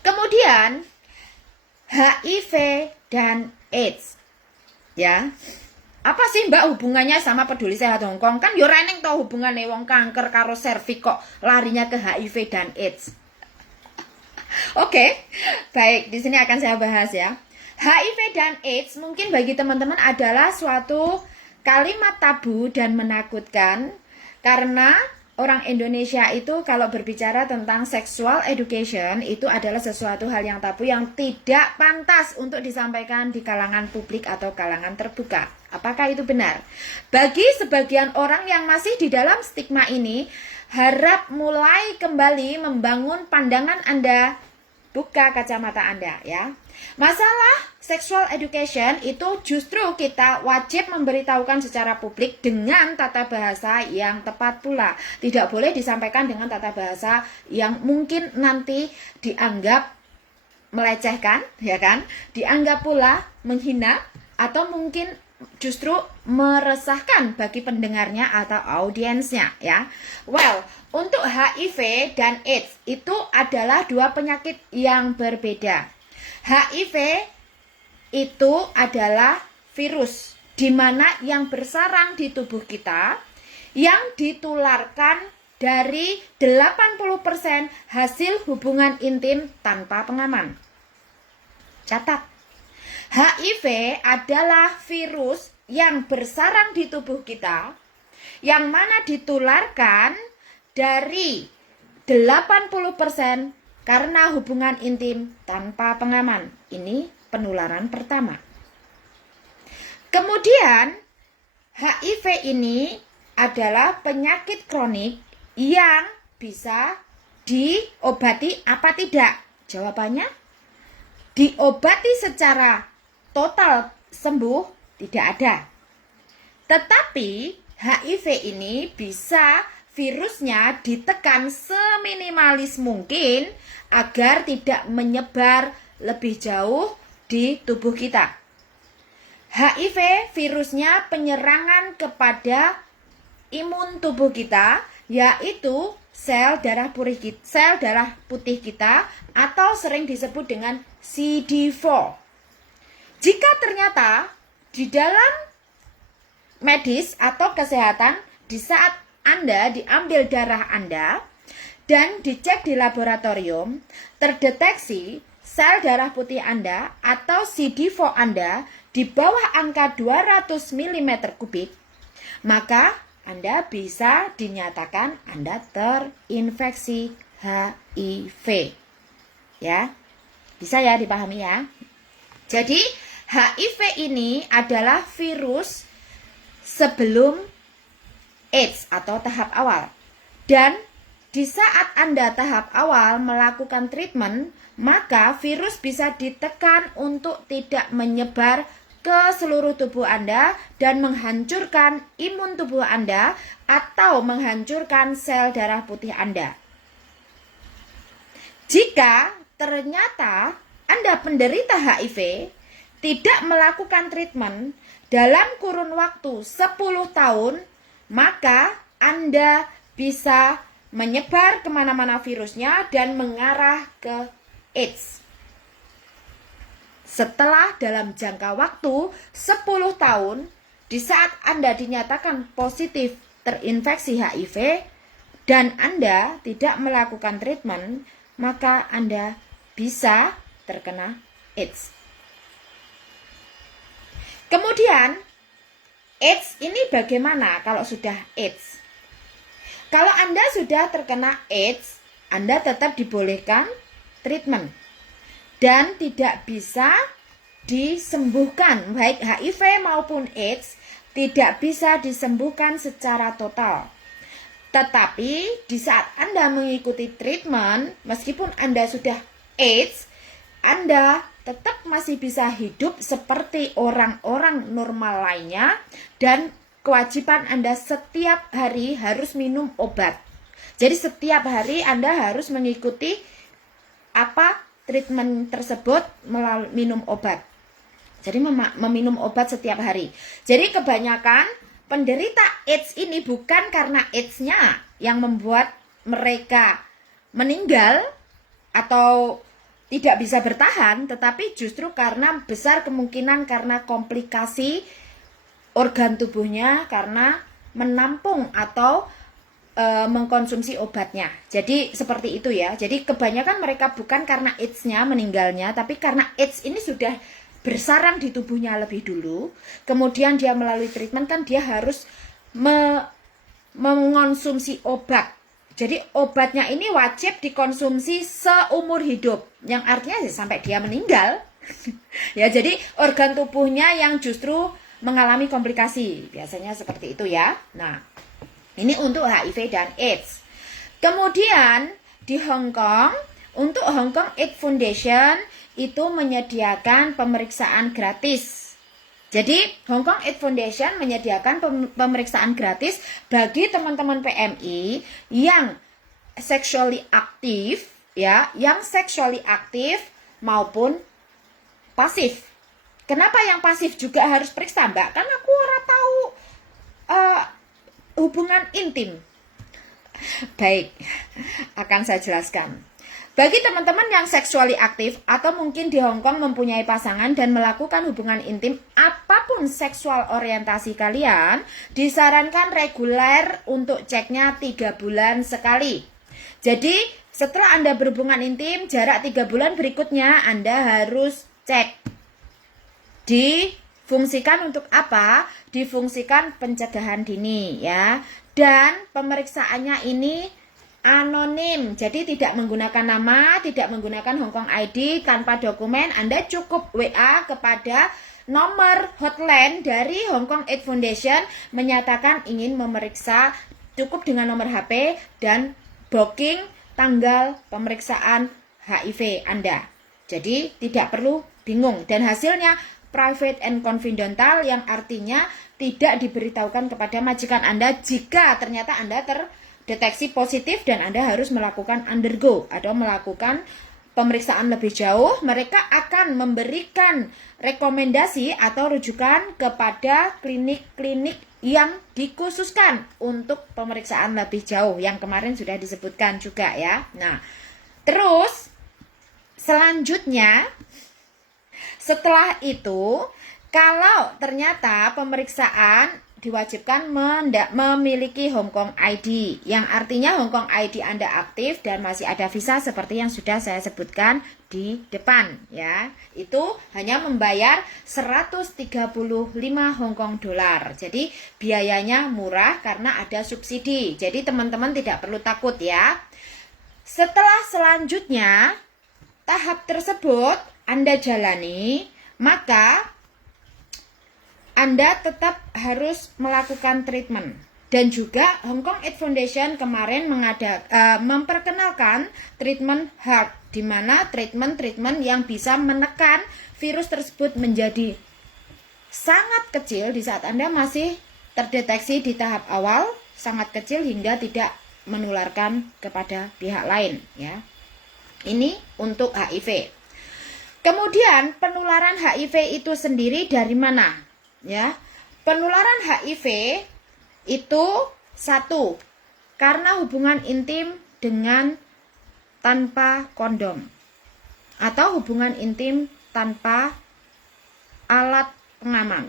Kemudian HIV dan AIDS, ya. Apa sih Mbak hubungannya sama Peduli Sehat Hong Kong? Kan yo reneng tau hubungannya wong kanker karo serviks kok larinya ke HIV dan AIDS. Oke, baik, di sini akan saya bahas, ya. HIV dan AIDS mungkin bagi teman-teman adalah suatu kalimat tabu dan menakutkan, karena orang Indonesia itu kalau berbicara tentang sexual education itu adalah sesuatu hal yang tabu yang tidak pantas untuk disampaikan di kalangan publik atau kalangan terbuka. Apakah itu benar? Bagi sebagian orang yang masih di dalam stigma ini, harap mulai kembali membangun pandangan Anda, buka kacamata Anda, ya. Masalah sexual education itu justru kita wajib memberitahukan secara publik dengan tata bahasa yang tepat pula. Tidak boleh disampaikan dengan tata bahasa yang mungkin nanti dianggap melecehkan, ya kan? Dianggap pula menghina atau mungkin justru meresahkan bagi pendengarnya atau audiensnya, ya. Well, untuk HIV dan AIDS itu adalah dua penyakit yang berbeda. HIV itu adalah virus di mana yang bersarang di tubuh kita yang ditularkan dari 80% hasil hubungan intim tanpa pengaman. Catat. HIV adalah virus yang bersarang di tubuh kita yang mana ditularkan dari 80% karena hubungan intim tanpa pengaman. Ini penularan pertama. Kemudian HIV ini adalah penyakit kronik yang bisa diobati apa tidak? Jawabannya, diobati secara total sembuh tidak ada. Tetapi HIV ini bisa virusnya ditekan seminimalis mungkin agar tidak menyebar lebih jauh di tubuh kita. HIV virusnya penyerangan kepada imun tubuh kita, yaitu sel darah putih kita atau sering disebut dengan CD4. Jika ternyata di dalam medis atau kesehatan, di saat Anda diambil darah Anda dan dicek di laboratorium, terdeteksi sel darah putih Anda atau CD4 Anda di bawah angka 200 mm kubik, maka Anda bisa dinyatakan Anda terinfeksi HIV. Ya, bisa ya dipahami ya. Jadi HIV ini adalah virus sebelum AIDS atau tahap awal. Dan di saat Anda tahap awal melakukan treatment, maka virus bisa ditekan untuk tidak menyebar ke seluruh tubuh Anda dan menghancurkan imun tubuh Anda atau menghancurkan sel darah putih Anda. Jika ternyata Anda penderita HIV, tidak melakukan treatment dalam kurun waktu 10 tahun, maka Anda bisa menyebar kemana-mana virusnya dan mengarah ke AIDS. Setelah dalam jangka waktu 10 tahun, di saat Anda dinyatakan positif terinfeksi HIV dan Anda tidak melakukan treatment, maka Anda bisa terkena AIDS. Kemudian, AIDS ini bagaimana kalau sudah AIDS? Kalau Anda sudah terkena AIDS, Anda tetap dibolehkan treatment dan tidak bisa disembuhkan, baik HIV maupun AIDS tidak bisa disembuhkan secara total. Tetapi di saat Anda mengikuti treatment, meskipun Anda sudah AIDS, Anda tetap masih bisa hidup seperti orang-orang normal lainnya dan kewajiban Anda setiap hari harus minum obat. Jadi setiap hari Anda harus mengikuti treatment tersebut melalui minum obat. Jadi meminum obat setiap hari. Jadi kebanyakan penderita AIDS ini bukan karena AIDS-nya yang membuat mereka meninggal atau tidak bisa bertahan, tetapi justru karena besar kemungkinan karena komplikasi organ tubuhnya karena menampung atau mengkonsumsi obatnya. Jadi seperti itu ya. Jadi kebanyakan mereka bukan karena AIDS-nya meninggalnya, tapi karena AIDS ini sudah bersarang di tubuhnya lebih dulu. Kemudian dia melalui treatment kan dia harus mengonsumsi obat. Jadi obatnya ini wajib dikonsumsi seumur hidup, yang artinya sampai dia meninggal. Ya, jadi organ tubuhnya yang justru mengalami komplikasi. Biasanya seperti itu ya. Nah, ini untuk HIV dan AIDS. Kemudian di Hong Kong, untuk Hong Kong AIDS Foundation itu menyediakan pemeriksaan gratis. Jadi Hong Kong AIDS Foundation menyediakan pemeriksaan gratis bagi teman-teman PMI yang sexually aktif ya, yang sexually aktif maupun pasif. Kenapa yang pasif juga harus periksa, Mbak? Kan aku ora tahu hubungan intim. Baik, akan saya jelaskan. Bagi teman-teman yang seksually aktif atau mungkin di Hong Kong mempunyai pasangan dan melakukan hubungan intim, apapun seksual orientasi kalian, disarankan reguler untuk ceknya 3 bulan sekali. Jadi setelah Anda berhubungan intim, jarak 3 bulan berikutnya Anda harus cek. Difungsikan untuk apa? Difungsikan pencegahan dini ya. Dan pemeriksaannya ini anonim. Jadi tidak menggunakan nama, tidak menggunakan Hong Kong ID, tanpa dokumen. Anda cukup WA kepada nomor hotline dari Hong Kong AIDS Foundation menyatakan ingin memeriksa, cukup dengan nomor HP dan booking tanggal pemeriksaan HIV Anda. Jadi tidak perlu bingung dan hasilnya private and confidential, yang artinya tidak diberitahukan kepada majikan Anda jika ternyata Anda terdeteksi positif dan Anda harus melakukan undergo atau melakukan pemeriksaan lebih jauh. Mereka akan memberikan rekomendasi atau rujukan kepada klinik-klinik yang dikhususkan untuk pemeriksaan lebih jauh yang kemarin sudah disebutkan juga ya. Nah, terus selanjutnya setelah itu, kalau ternyata pemeriksaan diwajibkan memiliki Hong Kong ID, yang artinya Hong Kong ID Anda aktif dan masih ada visa seperti yang sudah saya sebutkan di depan ya. Itu hanya membayar 135 Hong Kong dolar. Jadi biayanya murah karena ada subsidi. Jadi teman-teman tidak perlu takut ya. Setelah selanjutnya tahap tersebut Anda jalani, maka Anda tetap harus melakukan treatment. Dan juga Hong Kong AIDS Foundation kemarin memperkenalkan treatment HEART, di mana treatment yang bisa menekan virus tersebut menjadi sangat kecil di saat Anda masih terdeteksi di tahap awal, sangat kecil hingga tidak menularkan kepada pihak lain, ya. Ini untuk HIV. Kemudian penularan HIV itu sendiri dari mana? Ya, penularan HIV itu satu, karena hubungan intim dengan tanpa kondom atau hubungan intim tanpa alat pengaman.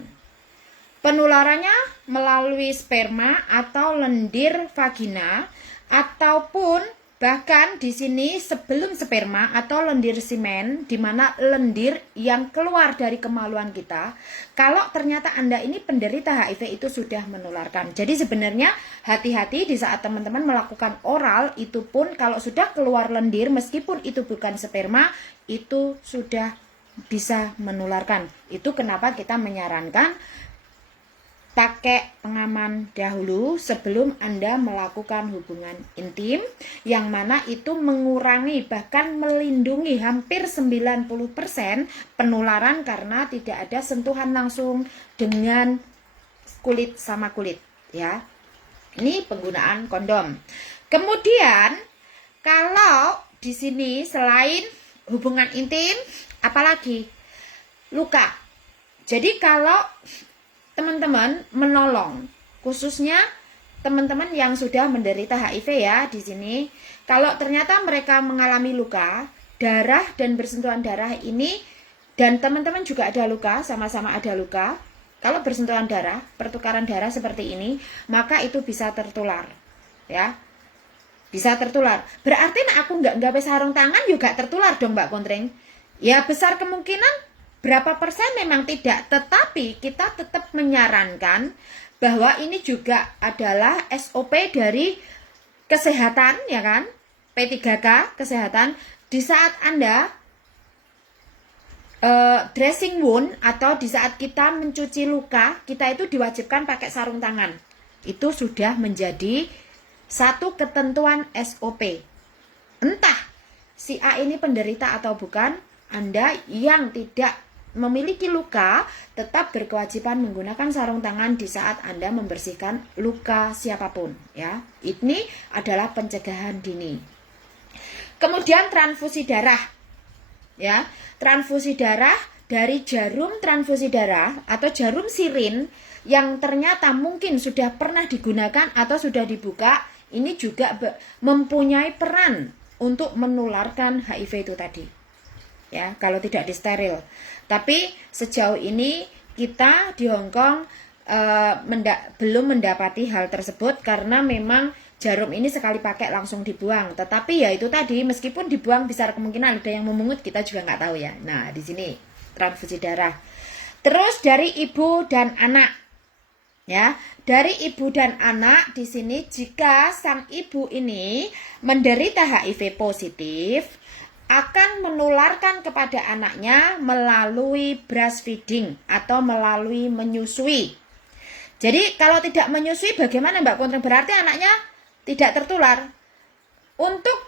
Penularannya melalui sperma atau lendir vagina, ataupun bahkan di sini sebelum sperma atau lendir semen, di mana lendir yang keluar dari kemaluan kita. Kalau ternyata Anda ini penderita HIV itu sudah menularkan. Jadi sebenarnya hati-hati di saat teman-teman melakukan oral, itu pun kalau sudah keluar lendir meskipun itu bukan sperma, itu sudah bisa menularkan. Itu kenapa kita menyarankan pakai pengaman dahulu sebelum Anda melakukan hubungan intim, yang mana itu mengurangi bahkan melindungi hampir 90% penularan karena tidak ada sentuhan langsung dengan kulit sama kulit, ya. Ini penggunaan kondom. Kemudian kalau di sini selain hubungan intim, apalagi luka. Jadi kalau teman-teman menolong, khususnya teman-teman yang sudah menderita HIV ya di sini, kalau ternyata mereka mengalami luka, darah dan bersentuhan darah ini, dan teman-teman juga ada luka, sama-sama ada luka, kalau bersentuhan darah, pertukaran darah seperti ini, maka itu bisa tertular, ya, bisa tertular. Berarti aku nggak pakai sarung tangan juga tertular dong Mbak Kontreng. Ya besar kemungkinan. Berapa persen memang tidak, tetapi kita tetap menyarankan bahwa ini juga adalah SOP dari kesehatan, ya kan? P3K, kesehatan. Di saat Anda dressing wound atau di saat kita mencuci luka, kita itu diwajibkan pakai sarung tangan. Itu sudah menjadi satu ketentuan SOP. Entah si A ini penderita atau bukan, Anda yang tidak memiliki luka tetap berkewajiban menggunakan sarung tangan di saat Anda membersihkan luka siapapun, ya. Ini adalah pencegahan dini. Kemudian transfusi darah, ya. Transfusi darah dari jarum transfusi darah atau jarum sirin yang ternyata mungkin sudah pernah digunakan atau sudah dibuka, ini juga mempunyai peran untuk menularkan HIV itu tadi, ya, kalau tidak disteril. Tapi sejauh ini kita di Hong Kong belum mendapati hal tersebut karena memang jarum ini sekali pakai langsung dibuang. Tetapi ya itu tadi, meskipun dibuang besar kemungkinan ada yang memungut, kita juga nggak tahu ya. Nah di sini transfusi darah. Terus dari ibu dan anak, ya, dari ibu dan anak di sini jika sang ibu ini menderita HIV positif, akan menularkan kepada anaknya melalui breastfeeding atau melalui menyusui. Jadi kalau tidak menyusui bagaimana Mbak Kontreng? Berarti anaknya tidak tertular. Untuk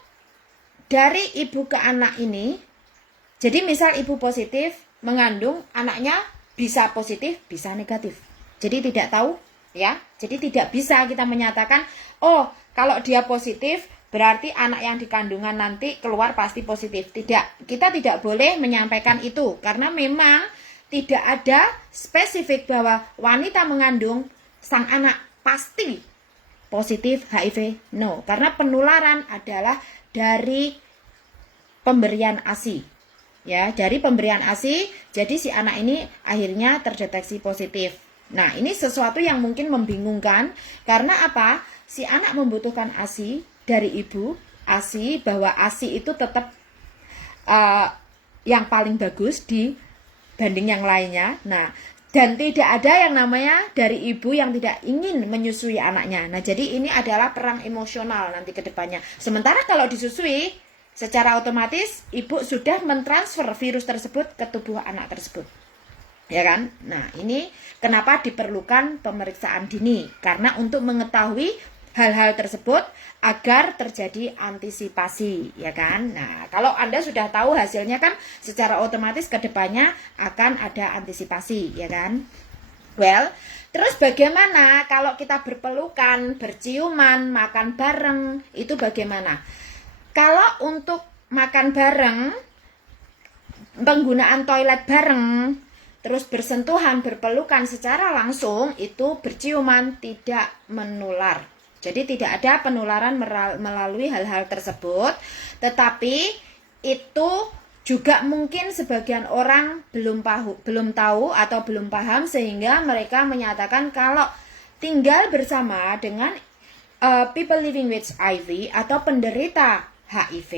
dari ibu ke anak ini, jadi misal ibu positif mengandung, anaknya bisa positif, bisa negatif. Jadi tidak tahu, ya. Jadi tidak bisa kita menyatakan, oh kalau dia positif berarti anak yang di kandungan nanti keluar pasti positif. Tidak, kita tidak boleh menyampaikan itu. Karena memang tidak ada spesifik bahwa wanita mengandung sang anak pasti positif HIV. No, karena penularan adalah dari pemberian ASI. Ya, dari pemberian ASI, jadi si anak ini akhirnya terdeteksi positif. Nah, ini sesuatu yang mungkin membingungkan. Karena apa? Si anak membutuhkan ASI dari ibu, ASI, bahwa ASI itu tetap yang paling bagus dibanding yang lainnya. Nah, dan tidak ada yang namanya dari ibu yang tidak ingin menyusui anaknya. Nah, jadi ini adalah perang emosional nanti ke depannya. Sementara kalau disusui, secara otomatis ibu sudah mentransfer virus tersebut ke tubuh anak tersebut. ya kan? Nah, ini kenapa diperlukan pemeriksaan dini? Karena untuk mengetahui hal-hal tersebut agar terjadi antisipasi, ya kan? Nah, kalau Anda sudah tahu hasilnya kan secara otomatis kedepannya akan ada antisipasi, ya kan? Well, terus bagaimana kalau kita berpelukan, berciuman, makan bareng, itu bagaimana? Kalau untuk makan bareng, penggunaan toilet bareng, terus bersentuhan, berpelukan secara langsung, itu berciuman tidak menular. Jadi tidak ada penularan melalui hal-hal tersebut. Tetapi itu juga mungkin sebagian orang belum tahu atau belum paham, sehingga mereka menyatakan kalau tinggal bersama dengan people living with HIV atau penderita HIV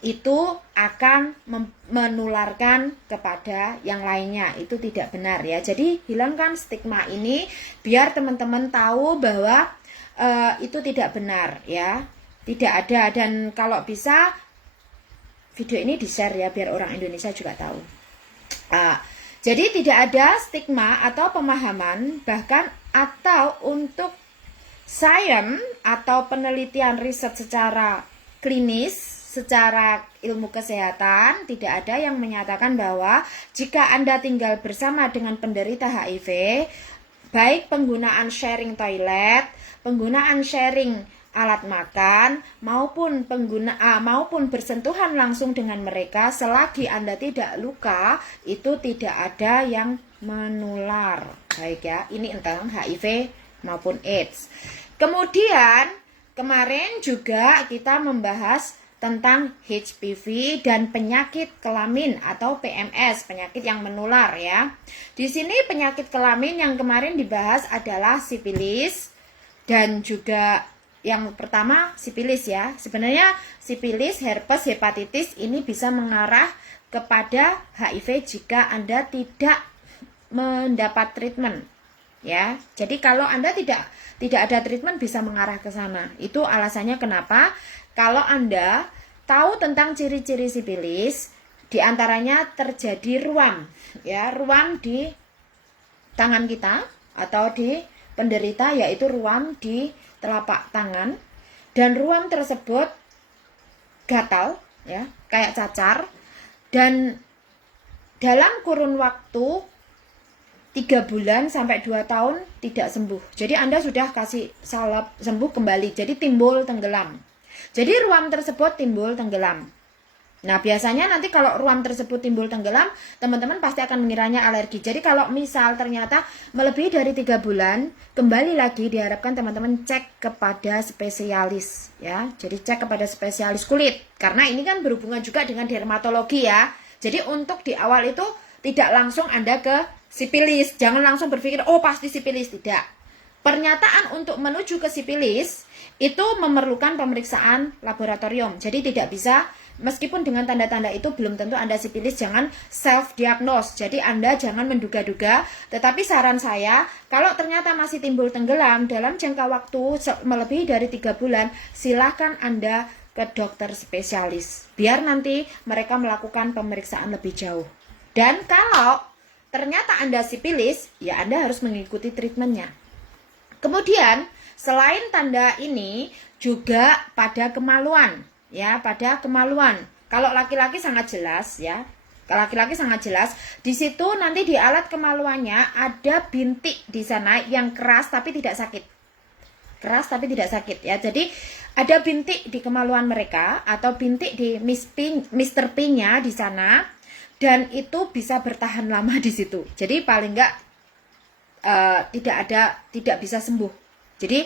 itu akan menularkan kepada yang lainnya. Itu tidak benar ya. Jadi hilangkan stigma ini biar teman-teman tahu bahwa itu tidak benar ya. Tidak ada, dan kalau bisa video ini di-share ya biar orang Indonesia juga tahu. Jadi tidak ada stigma atau pemahaman bahkan atau untuk sains atau penelitian riset secara klinis, secara ilmu kesehatan, tidak ada yang menyatakan bahwa jika Anda tinggal bersama dengan penderita HIV, baik penggunaan sharing toilet, penggunaan sharing alat makan, maupun maupun bersentuhan langsung dengan mereka, selagi Anda tidak luka, itu tidak ada yang menular. Baik ya, ini tentang HIV maupun AIDS. Kemudian kemarin juga kita membahas tentang HPV dan penyakit kelamin atau PMS, penyakit yang menular ya. Di sini penyakit kelamin yang kemarin dibahas adalah sifilis dan juga yang pertama sifilis ya. Sebenarnya sifilis, herpes, hepatitis ini bisa mengarah kepada HIV jika Anda tidak mendapat treatment ya. Jadi kalau Anda tidak ada treatment bisa mengarah ke sana. Itu alasannya kenapa kalau Anda tahu tentang ciri-ciri sifilis, diantaranya terjadi ruam ya, ruam di tangan kita atau di penderita, yaitu ruam di telapak tangan, dan ruam tersebut gatal ya, kayak cacar, dan dalam kurun waktu 3 bulan sampai 2 tahun tidak sembuh. Jadi Anda sudah kasih salep sembuh kembali, jadi timbul tenggelam. Jadi ruam tersebut timbul tenggelam. Nah, biasanya nanti kalau ruam tersebut timbul tenggelam, teman-teman pasti akan mengiranya alergi. Jadi kalau misal ternyata melebihi dari 3 bulan, kembali lagi diharapkan teman-teman cek kepada spesialis ya. Jadi cek kepada spesialis kulit, karena ini kan berhubungan juga dengan dermatologi ya. Jadi untuk di awal itu tidak langsung Anda ke sifilis, jangan langsung berpikir oh pasti sifilis, tidak. Pernyataan untuk menuju ke sifilis itu memerlukan pemeriksaan laboratorium. Jadi tidak bisa, meskipun dengan tanda-tanda itu belum tentu Anda sifilis, jangan self-diagnose. Jadi Anda jangan menduga-duga, tetapi saran saya, kalau ternyata masih timbul tenggelam dalam jangka waktu melebihi dari 3 bulan, silahkan Anda ke dokter spesialis. Biar nanti mereka melakukan pemeriksaan lebih jauh. Dan kalau ternyata Anda sifilis, ya Anda harus mengikuti treatmentnya. Kemudian selain tanda ini juga pada kemaluan ya, pada kemaluan. Kalau laki-laki sangat jelas ya. Kalau laki-laki sangat jelas, di situ nanti di alat kemaluannya ada bintik di sana yang keras tapi tidak sakit. Keras tapi tidak sakit ya. Jadi ada bintik di kemaluan mereka atau bintik di Mr. P-nya di sana, dan itu bisa bertahan lama di situ. Jadi paling enggak tidak bisa sembuh. Jadi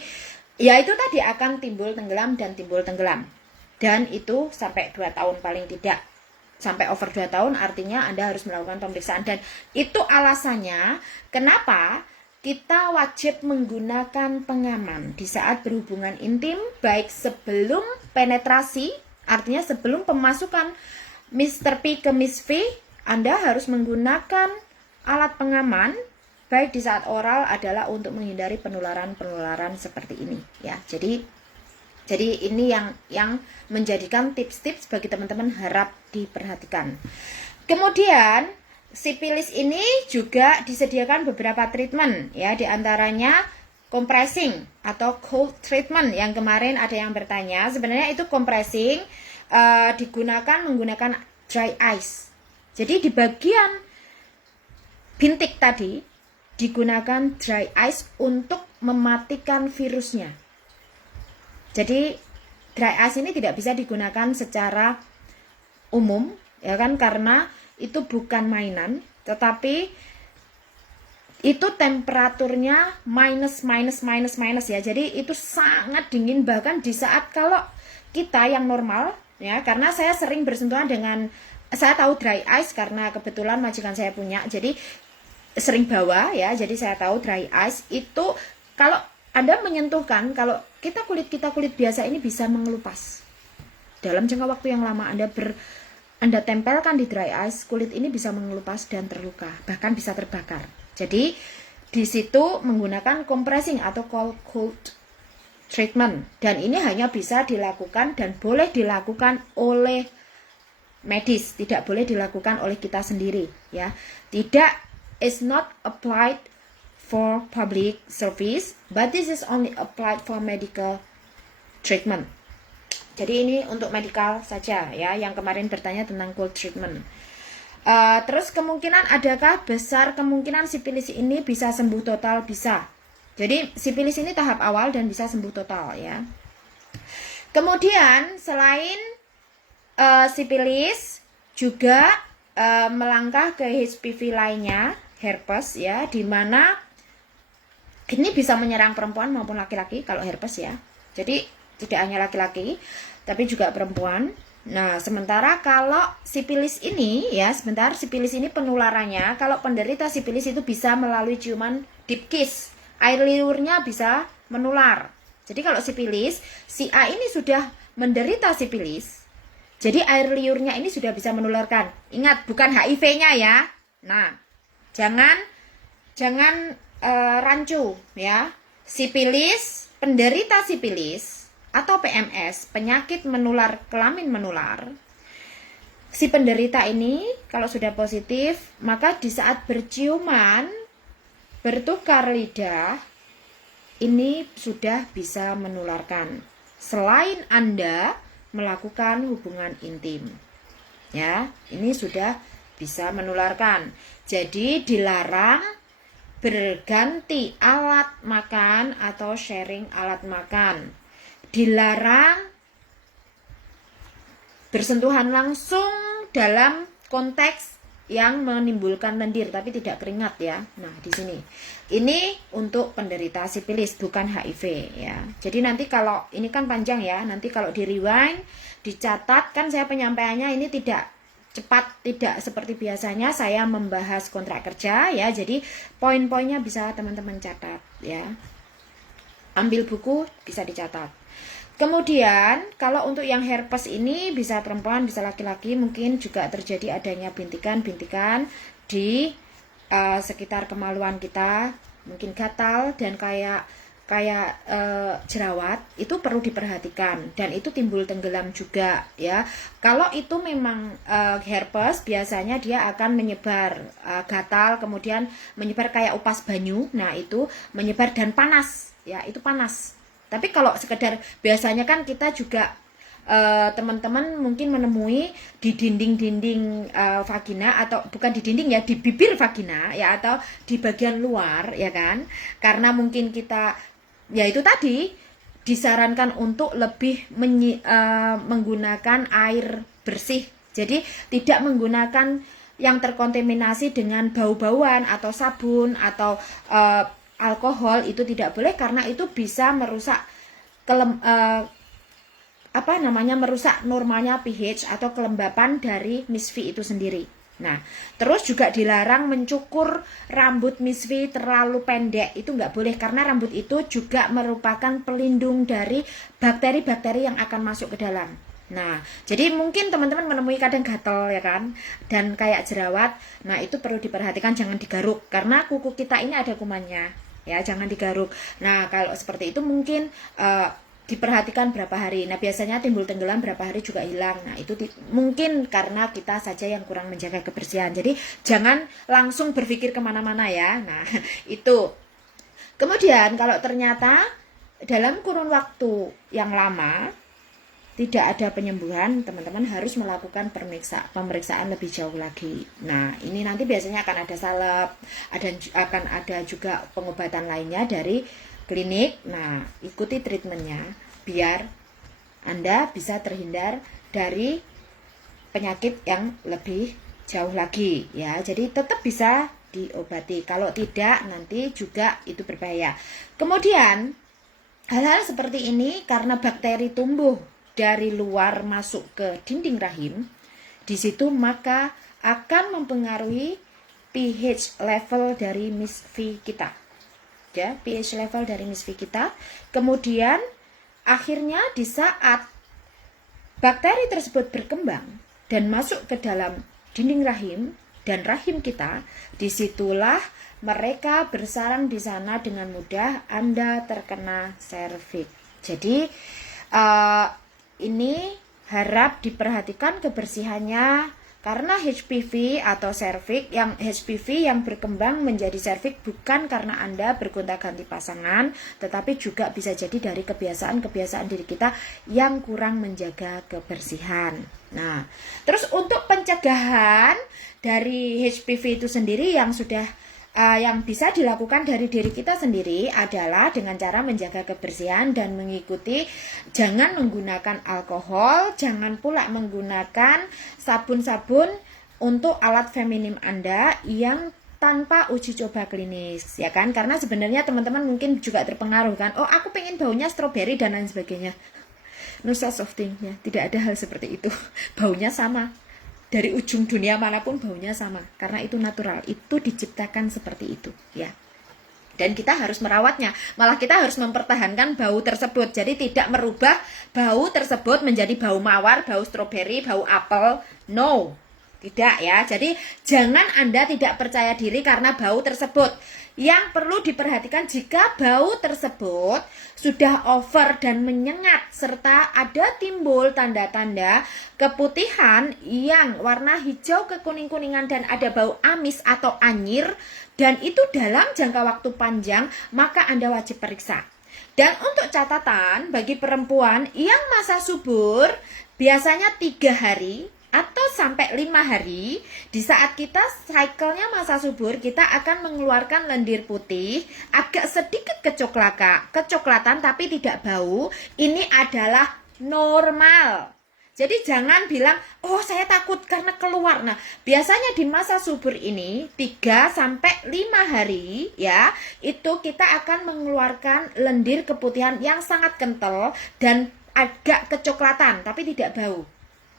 ya itu tadi akan timbul tenggelam dan timbul tenggelam. Dan itu sampai 2 tahun paling tidak. Sampai over 2 tahun artinya Anda harus melakukan pemeriksaan. Dan itu alasannya kenapa kita wajib menggunakan pengaman di saat berhubungan intim, baik sebelum penetrasi, artinya sebelum pemasukan Mr. P ke Miss V, Anda harus menggunakan alat pengaman baik di saat oral adalah untuk menghindari penularan-penularan seperti ini ya. Jadi ini yang menjadikan tips-tips bagi teman-teman harap diperhatikan. Kemudian sipilis ini juga disediakan beberapa treatment ya, diantaranya compressing atau cold treatment. Yang kemarin ada yang bertanya, sebenarnya itu compressing digunakan menggunakan dry ice. Jadi di bagian bintik tadi digunakan dry ice untuk mematikan virusnya. Jadi dry ice ini tidak bisa digunakan secara umum ya kan, karena itu bukan mainan, tetapi itu temperaturnya minus ya. Jadi itu sangat dingin, bahkan di saat kalau kita yang normal ya, karena saya sering bersentuhan dengan, saya tahu dry ice karena kebetulan majikan saya punya, jadi sering bawa ya, jadi saya tahu dry ice itu kalau Anda menyentuhkan, kalau kita kulit biasa ini bisa mengelupas dalam jangka waktu yang lama. Anda tempelkan di dry ice, kulit ini bisa mengelupas dan terluka, bahkan bisa terbakar. Jadi di situ menggunakan compressing atau cold treatment, dan ini hanya bisa dilakukan dan boleh dilakukan oleh medis, tidak boleh dilakukan oleh kita sendiri ya. Tidak, is not applied for public service, but this is only applied for medical treatment. Jadi ini untuk medical saja ya, yang kemarin bertanya tentang cold treatment. Terus kemungkinan, adakah besar kemungkinan sipilis ini bisa sembuh total? Bisa. Jadi sipilis ini tahap awal dan bisa sembuh total ya. Kemudian selain sipilis juga melangkah ke HPV lainnya, herpes ya, dimana ini bisa menyerang perempuan maupun laki-laki kalau herpes ya. Jadi tidak hanya laki-laki, tapi juga perempuan. Nah, sementara kalau sipilis ini ya, sipilis ini penularannya, kalau penderita sipilis itu bisa melalui ciuman deep kiss. Air liurnya bisa menular. Jadi kalau sipilis, si A ini sudah menderita sipilis, jadi air liurnya ini sudah bisa menularkan. Ingat, bukan HIV-nya ya. Nah, jangan rancu ya. Sipilis, penderita sipilis atau PMS, penyakit menular kelamin menular, si penderita ini kalau sudah positif, maka di saat berciuman, bertukar lidah, ini sudah bisa menularkan selain Anda melakukan hubungan intim ya, ini sudah bisa menularkan. Jadi dilarang berganti alat makan atau sharing alat makan. Dilarang bersentuhan langsung dalam konteks yang menimbulkan lendir tapi tidak keringat ya. Nah, di sini. Ini untuk penderita sipilis, bukan HIV ya. Jadi nanti kalau ini kan panjang ya, nanti kalau di rewind, dicatat, kan saya penyampaiannya ini tidak cepat, tidak seperti biasanya saya membahas kontrak kerja ya. Jadi poin-poinnya bisa teman-teman catat ya. Ambil buku, bisa dicatat. Kemudian kalau untuk yang herpes ini bisa perempuan, bisa laki-laki, mungkin juga terjadi adanya bintikan-bintikan di sekitar kemaluan kita, mungkin gatal dan kayak jerawat, itu perlu diperhatikan dan itu timbul tenggelam juga ya. Kalau itu memang herpes, biasanya dia akan menyebar gatal, kemudian menyebar kayak upas banyu. Nah, itu menyebar dan panas ya, itu panas. Tapi kalau sekedar biasanya kan kita juga teman-teman mungkin menemui di dinding-dinding vagina, atau bukan di dinding ya, di bibir vagina ya, atau di bagian luar ya kan, karena mungkin kita ya itu tadi disarankan untuk lebih menggunakan air bersih, jadi tidak menggunakan yang terkontaminasi dengan bau-bauan atau sabun atau alkohol, itu tidak boleh karena itu bisa merusak merusak normalnya pH atau kelembapan dari misfi itu sendiri. Nah, terus juga dilarang mencukur rambut misfi terlalu pendek, itu nggak boleh karena rambut itu juga merupakan pelindung dari bakteri-bakteri yang akan masuk ke dalam. Nah, jadi mungkin teman-teman menemui kadang gatel ya kan, dan kayak jerawat. Nah, itu perlu diperhatikan, jangan digaruk karena kuku kita ini ada kumannya ya, jangan digaruk. Nah, kalau seperti itu mungkin diperhatikan berapa hari. Nah, biasanya timbul tenggelam berapa hari juga hilang. Nah, itu mungkin karena kita saja yang kurang menjaga kebersihan. Jadi, jangan langsung berpikir kemana-mana ya. Nah, itu. Kemudian, kalau ternyata dalam kurun waktu yang lama tidak ada penyembuhan, teman-teman harus melakukan pemeriksaan lebih jauh lagi. Nah, ini nanti biasanya akan ada salep, akan ada juga pengobatan lainnya dari klinik. Nah, ikuti treatmentnya biar Anda bisa terhindar dari penyakit yang lebih jauh lagi ya. Jadi tetap bisa diobati. Kalau tidak, nanti juga itu berbahaya. Kemudian hal-hal seperti ini karena bakteri tumbuh dari luar masuk ke dinding rahim, di situ maka akan mempengaruhi pH level dari Miss V kita. Ya, pH level dari Miss V kita. Kemudian akhirnya di saat bakteri tersebut berkembang dan masuk ke dalam dinding rahim dan rahim kita, disitulah mereka bersarang di sana dengan mudah, Anda terkena serviks. Jadi ini harap diperhatikan kebersihannya, karena HPV atau serviks yang HPV yang berkembang menjadi serviks bukan karena Anda bergonta-ganti pasangan, tetapi juga bisa jadi dari kebiasaan-kebiasaan diri kita yang kurang menjaga kebersihan. Nah, terus untuk pencegahan dari HPV itu sendiri yang bisa dilakukan dari diri kita sendiri adalah dengan cara menjaga kebersihan dan mengikuti, jangan menggunakan alkohol, jangan pula menggunakan sabun-sabun untuk alat feminim Anda yang tanpa uji coba klinis, ya kan? Karena sebenarnya teman-teman mungkin juga terpengaruh kan, oh aku pengen baunya stroberi dan lain sebagainya. No such of thing ya, tidak ada hal seperti itu. Baunya sama. Dari ujung dunia manapun baunya sama, karena itu natural, itu diciptakan seperti itu ya. Dan kita harus merawatnya, malah kita harus mempertahankan bau tersebut. Jadi tidak merubah bau tersebut menjadi bau mawar, bau stroberi, bau apel. No, tidak ya. Jadi jangan Anda tidak percaya diri karena bau tersebut. Yang perlu diperhatikan jika bau tersebut sudah over dan menyengat serta ada timbul tanda-tanda keputihan yang warna hijau kekuning-kuningan dan ada bau amis atau anyir dan itu dalam jangka waktu panjang, maka Anda wajib periksa. Dan untuk catatan bagi perempuan yang masa subur biasanya 3 hari atau sampai 5 hari, di saat kita cycle-nya masa subur, kita akan mengeluarkan lendir putih, agak sedikit kecoklatan tapi tidak bau. Ini adalah normal. Jadi jangan bilang, oh saya takut karena keluar. Nah, biasanya di masa subur ini 3 sampai 5 hari ya, itu kita akan mengeluarkan lendir keputihan yang sangat kental dan agak kecoklatan tapi tidak bau.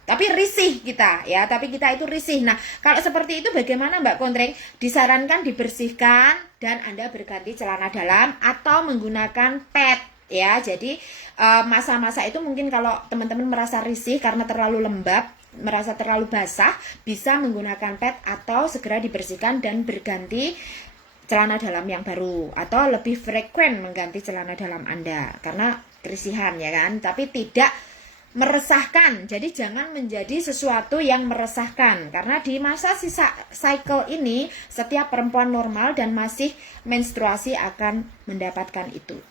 Tapi risih kita ya, tapi kita itu risih. Nah, kalau seperti itu bagaimana Mbak Kontreng? Disarankan dibersihkan dan Anda berganti celana dalam atau menggunakan pad ya. Jadi masa-masa itu mungkin kalau teman-teman merasa risih karena terlalu lembab, merasa terlalu basah, bisa menggunakan pad atau segera dibersihkan dan berganti celana dalam yang baru atau lebih frekuen mengganti celana dalam Anda karena kerisihan ya kan, tapi tidak meresahkan. Jadi jangan menjadi sesuatu yang meresahkan, karena di masa sisa cycle ini setiap perempuan normal dan masih menstruasi akan mendapatkan itu.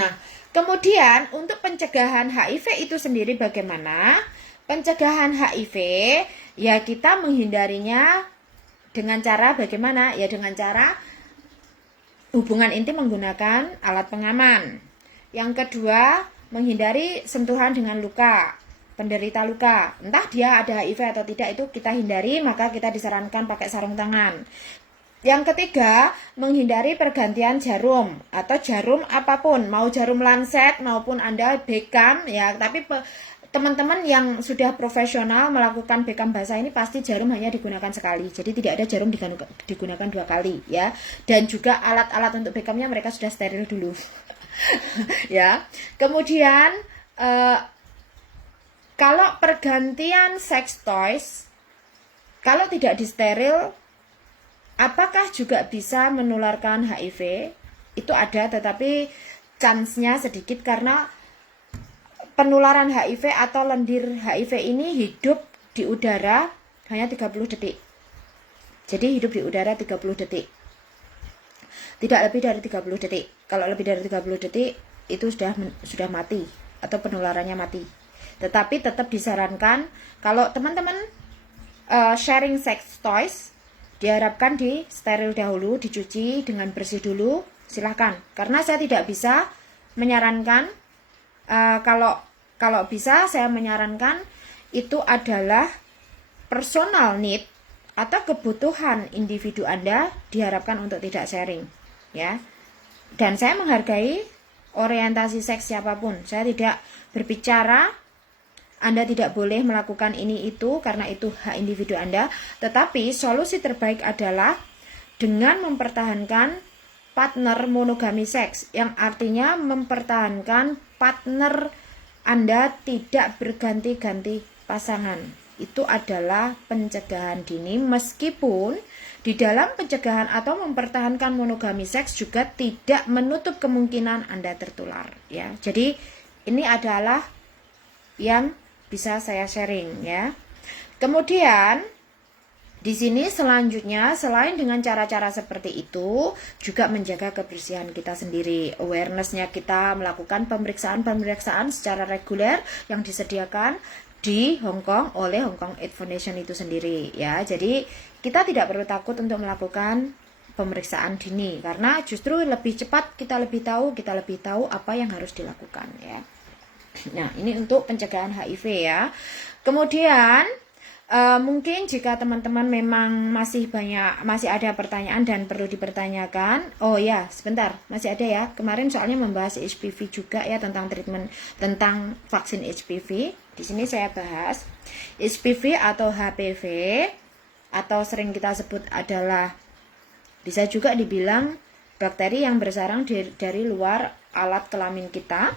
Nah, kemudian untuk pencegahan HIV itu sendiri bagaimana? Pencegahan HIV ya kita menghindarinya dengan cara bagaimana? Ya dengan cara hubungan intim menggunakan alat pengaman. Yang kedua, menghindari sentuhan dengan luka, penderita luka. Entah dia ada HIV atau tidak, itu kita hindari, maka kita disarankan pakai sarung tangan. Yang ketiga, menghindari pergantian jarum atau jarum apapun, mau jarum lancet maupun Anda bekam ya, tapi teman-teman yang sudah profesional melakukan bekam basah ini pasti jarum hanya digunakan sekali. Jadi tidak ada jarum digunakan 2 kali ya. Dan juga alat-alat untuk bekamnya mereka sudah steril dulu. Ya. Kemudian kalau pergantian sex toys kalau tidak disteril, apakah juga bisa menularkan HIV? Itu ada, tetapi chance-nya sedikit karena penularan HIV atau lendir HIV ini hidup di udara hanya 30 detik. Jadi hidup di udara 30 detik. Tidak lebih dari 30 detik. Kalau lebih dari 30 detik itu sudah mati atau penularannya mati. Tetapi tetap disarankan kalau teman-teman sharing sex toys, diharapkan di steril dahulu, dicuci dengan bersih dulu, silahkan. Karena saya tidak bisa menyarankan, kalau bisa saya menyarankan itu adalah personal need atau kebutuhan individu Anda, diharapkan untuk tidak sharing, ya. Dan saya menghargai orientasi seks siapapun. Saya tidak berbicara Anda tidak boleh melakukan ini itu karena itu hak individu Anda, tetapi solusi terbaik adalah dengan mempertahankan partner monogami seks, yang artinya mempertahankan partner Anda tidak berganti-ganti pasangan. Itu adalah pencegahan dini, meskipun di dalam pencegahan atau mempertahankan monogami seks juga tidak menutup kemungkinan Anda tertular, ya. Jadi ini adalah yang bisa saya sharing, ya. Kemudian di sini selanjutnya, selain dengan cara-cara seperti itu, juga menjaga kebersihan kita sendiri. Awareness-nya kita melakukan pemeriksaan secara reguler yang disediakan di Hong Kong oleh Hong Kong AIDS Foundation itu sendiri, ya. Jadi kita tidak perlu takut untuk melakukan pemeriksaan dini, karena justru lebih cepat kita lebih tahu apa yang harus dilakukan, ya. Nah, ini untuk pencegahan HIV, ya. Kemudian mungkin jika teman-teman memang masih ada pertanyaan dan perlu dipertanyakan. Oh ya, sebentar, masih ada ya. Kemarin soalnya membahas HPV juga ya, tentang treatment tentang vaksin HPV. Di sini saya bahas HPV atau HPV, atau sering kita sebut adalah, bisa juga dibilang bakteri yang bersarang dari luar alat kelamin kita.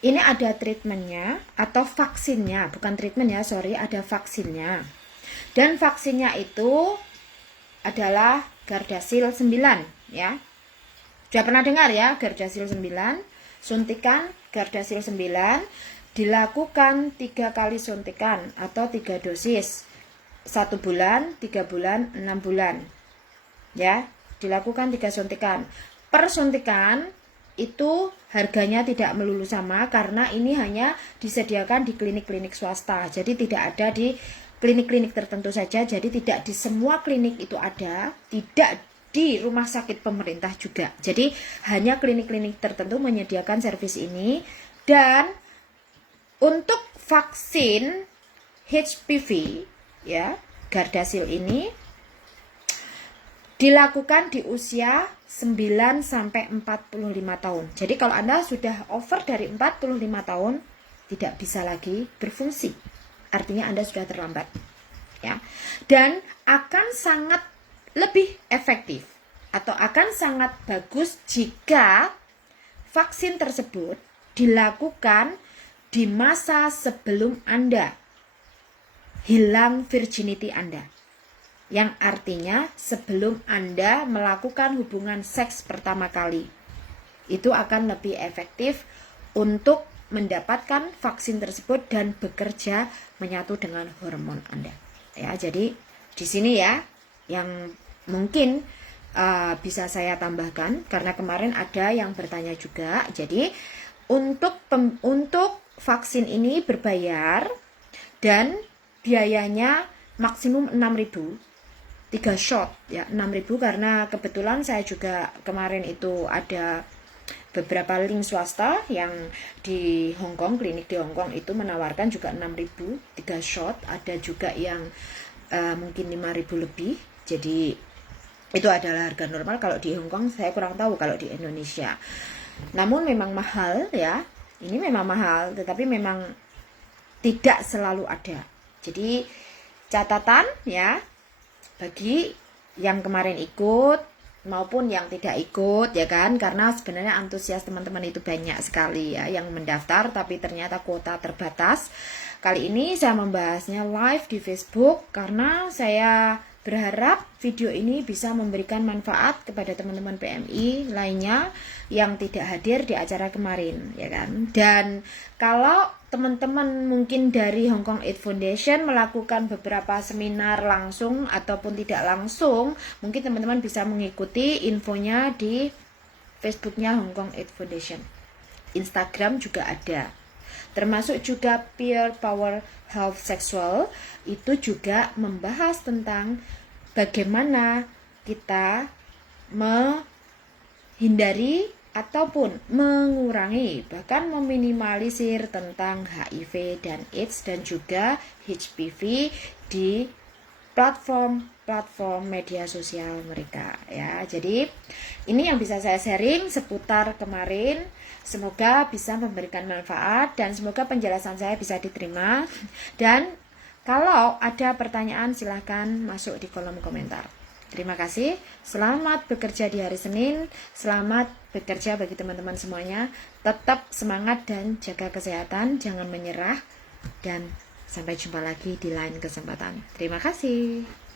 Ini ada treatmentnya atau vaksinnya, bukan treatment ya, sorry, ada vaksinnya. Dan vaksinnya itu adalah Gardasil 9, ya. Sudah pernah dengar ya, Gardasil 9, suntikan Gardasil 9, dilakukan 3 kali suntikan atau 3 dosis. 1 bulan, 3 bulan, 6 bulan. Ya, dilakukan 3 suntikan. Per suntikan itu harganya tidak melulu sama, karena ini hanya disediakan di klinik-klinik swasta. Jadi tidak ada di klinik-klinik tertentu saja. Jadi tidak di semua klinik itu ada, tidak di rumah sakit pemerintah juga. Jadi hanya klinik-klinik tertentu menyediakan servis ini. Dan untuk vaksin HPV, ya, Gardasil ini dilakukan di usia 9 sampai 45 tahun. Jadi kalau Anda sudah over dari 45 tahun, tidak bisa lagi berfungsi. Artinya Anda sudah terlambat, ya. Dan akan sangat lebih efektif atau akan sangat bagus jika vaksin tersebut dilakukan di masa sebelum Anda hilang virginity Anda. Yang artinya sebelum Anda melakukan hubungan seks pertama kali. Itu akan lebih efektif untuk mendapatkan vaksin tersebut dan bekerja menyatu dengan hormon Anda. Ya, jadi di sini ya yang mungkin bisa saya tambahkan, karena kemarin ada yang bertanya juga. Jadi untuk vaksin ini berbayar dan biayanya maksimum 6.000. 3 shot ya, 6.000, karena kebetulan saya juga kemarin itu ada beberapa link swasta yang di Hong Kong, klinik di Hong Kong itu menawarkan juga 6.000 3 shot, ada juga yang mungkin 5.000 lebih. Jadi itu adalah harga normal kalau di Hong Kong, saya kurang tahu kalau di Indonesia. Namun memang mahal ya, ini memang mahal, tetapi memang tidak selalu ada. Jadi catatan ya, bagi yang kemarin ikut maupun yang tidak ikut, ya kan, karena sebenarnya antusias teman-teman itu banyak sekali ya yang mendaftar, tapi ternyata kuota terbatas. Kali ini saya membahasnya live di Facebook karena saya Berharap video ini bisa memberikan manfaat kepada teman-teman PMI lainnya yang tidak hadir di acara kemarin, ya kan? Dan kalau teman-teman mungkin dari Hong Kong AIDS Foundation melakukan beberapa seminar langsung ataupun tidak langsung, mungkin teman-teman bisa mengikuti infonya di Facebooknya Hong Kong AIDS Foundation. Instagram juga ada. Termasuk juga Peer Power Health Sexual, itu juga membahas tentang bagaimana kita menghindari ataupun mengurangi, bahkan meminimalisir tentang HIV dan AIDS dan juga HPV di platform media sosial mereka ya. Jadi ini yang bisa saya sharing seputar kemarin. Semoga bisa memberikan manfaat dan semoga penjelasan saya bisa diterima. Dan kalau ada pertanyaan silahkan masuk di kolom komentar. Terima kasih. Selamat bekerja di hari Senin. Selamat bekerja bagi teman-teman semuanya. Tetap semangat dan jaga kesehatan. Jangan menyerah. Dan sampai jumpa lagi di lain kesempatan. Terima kasih.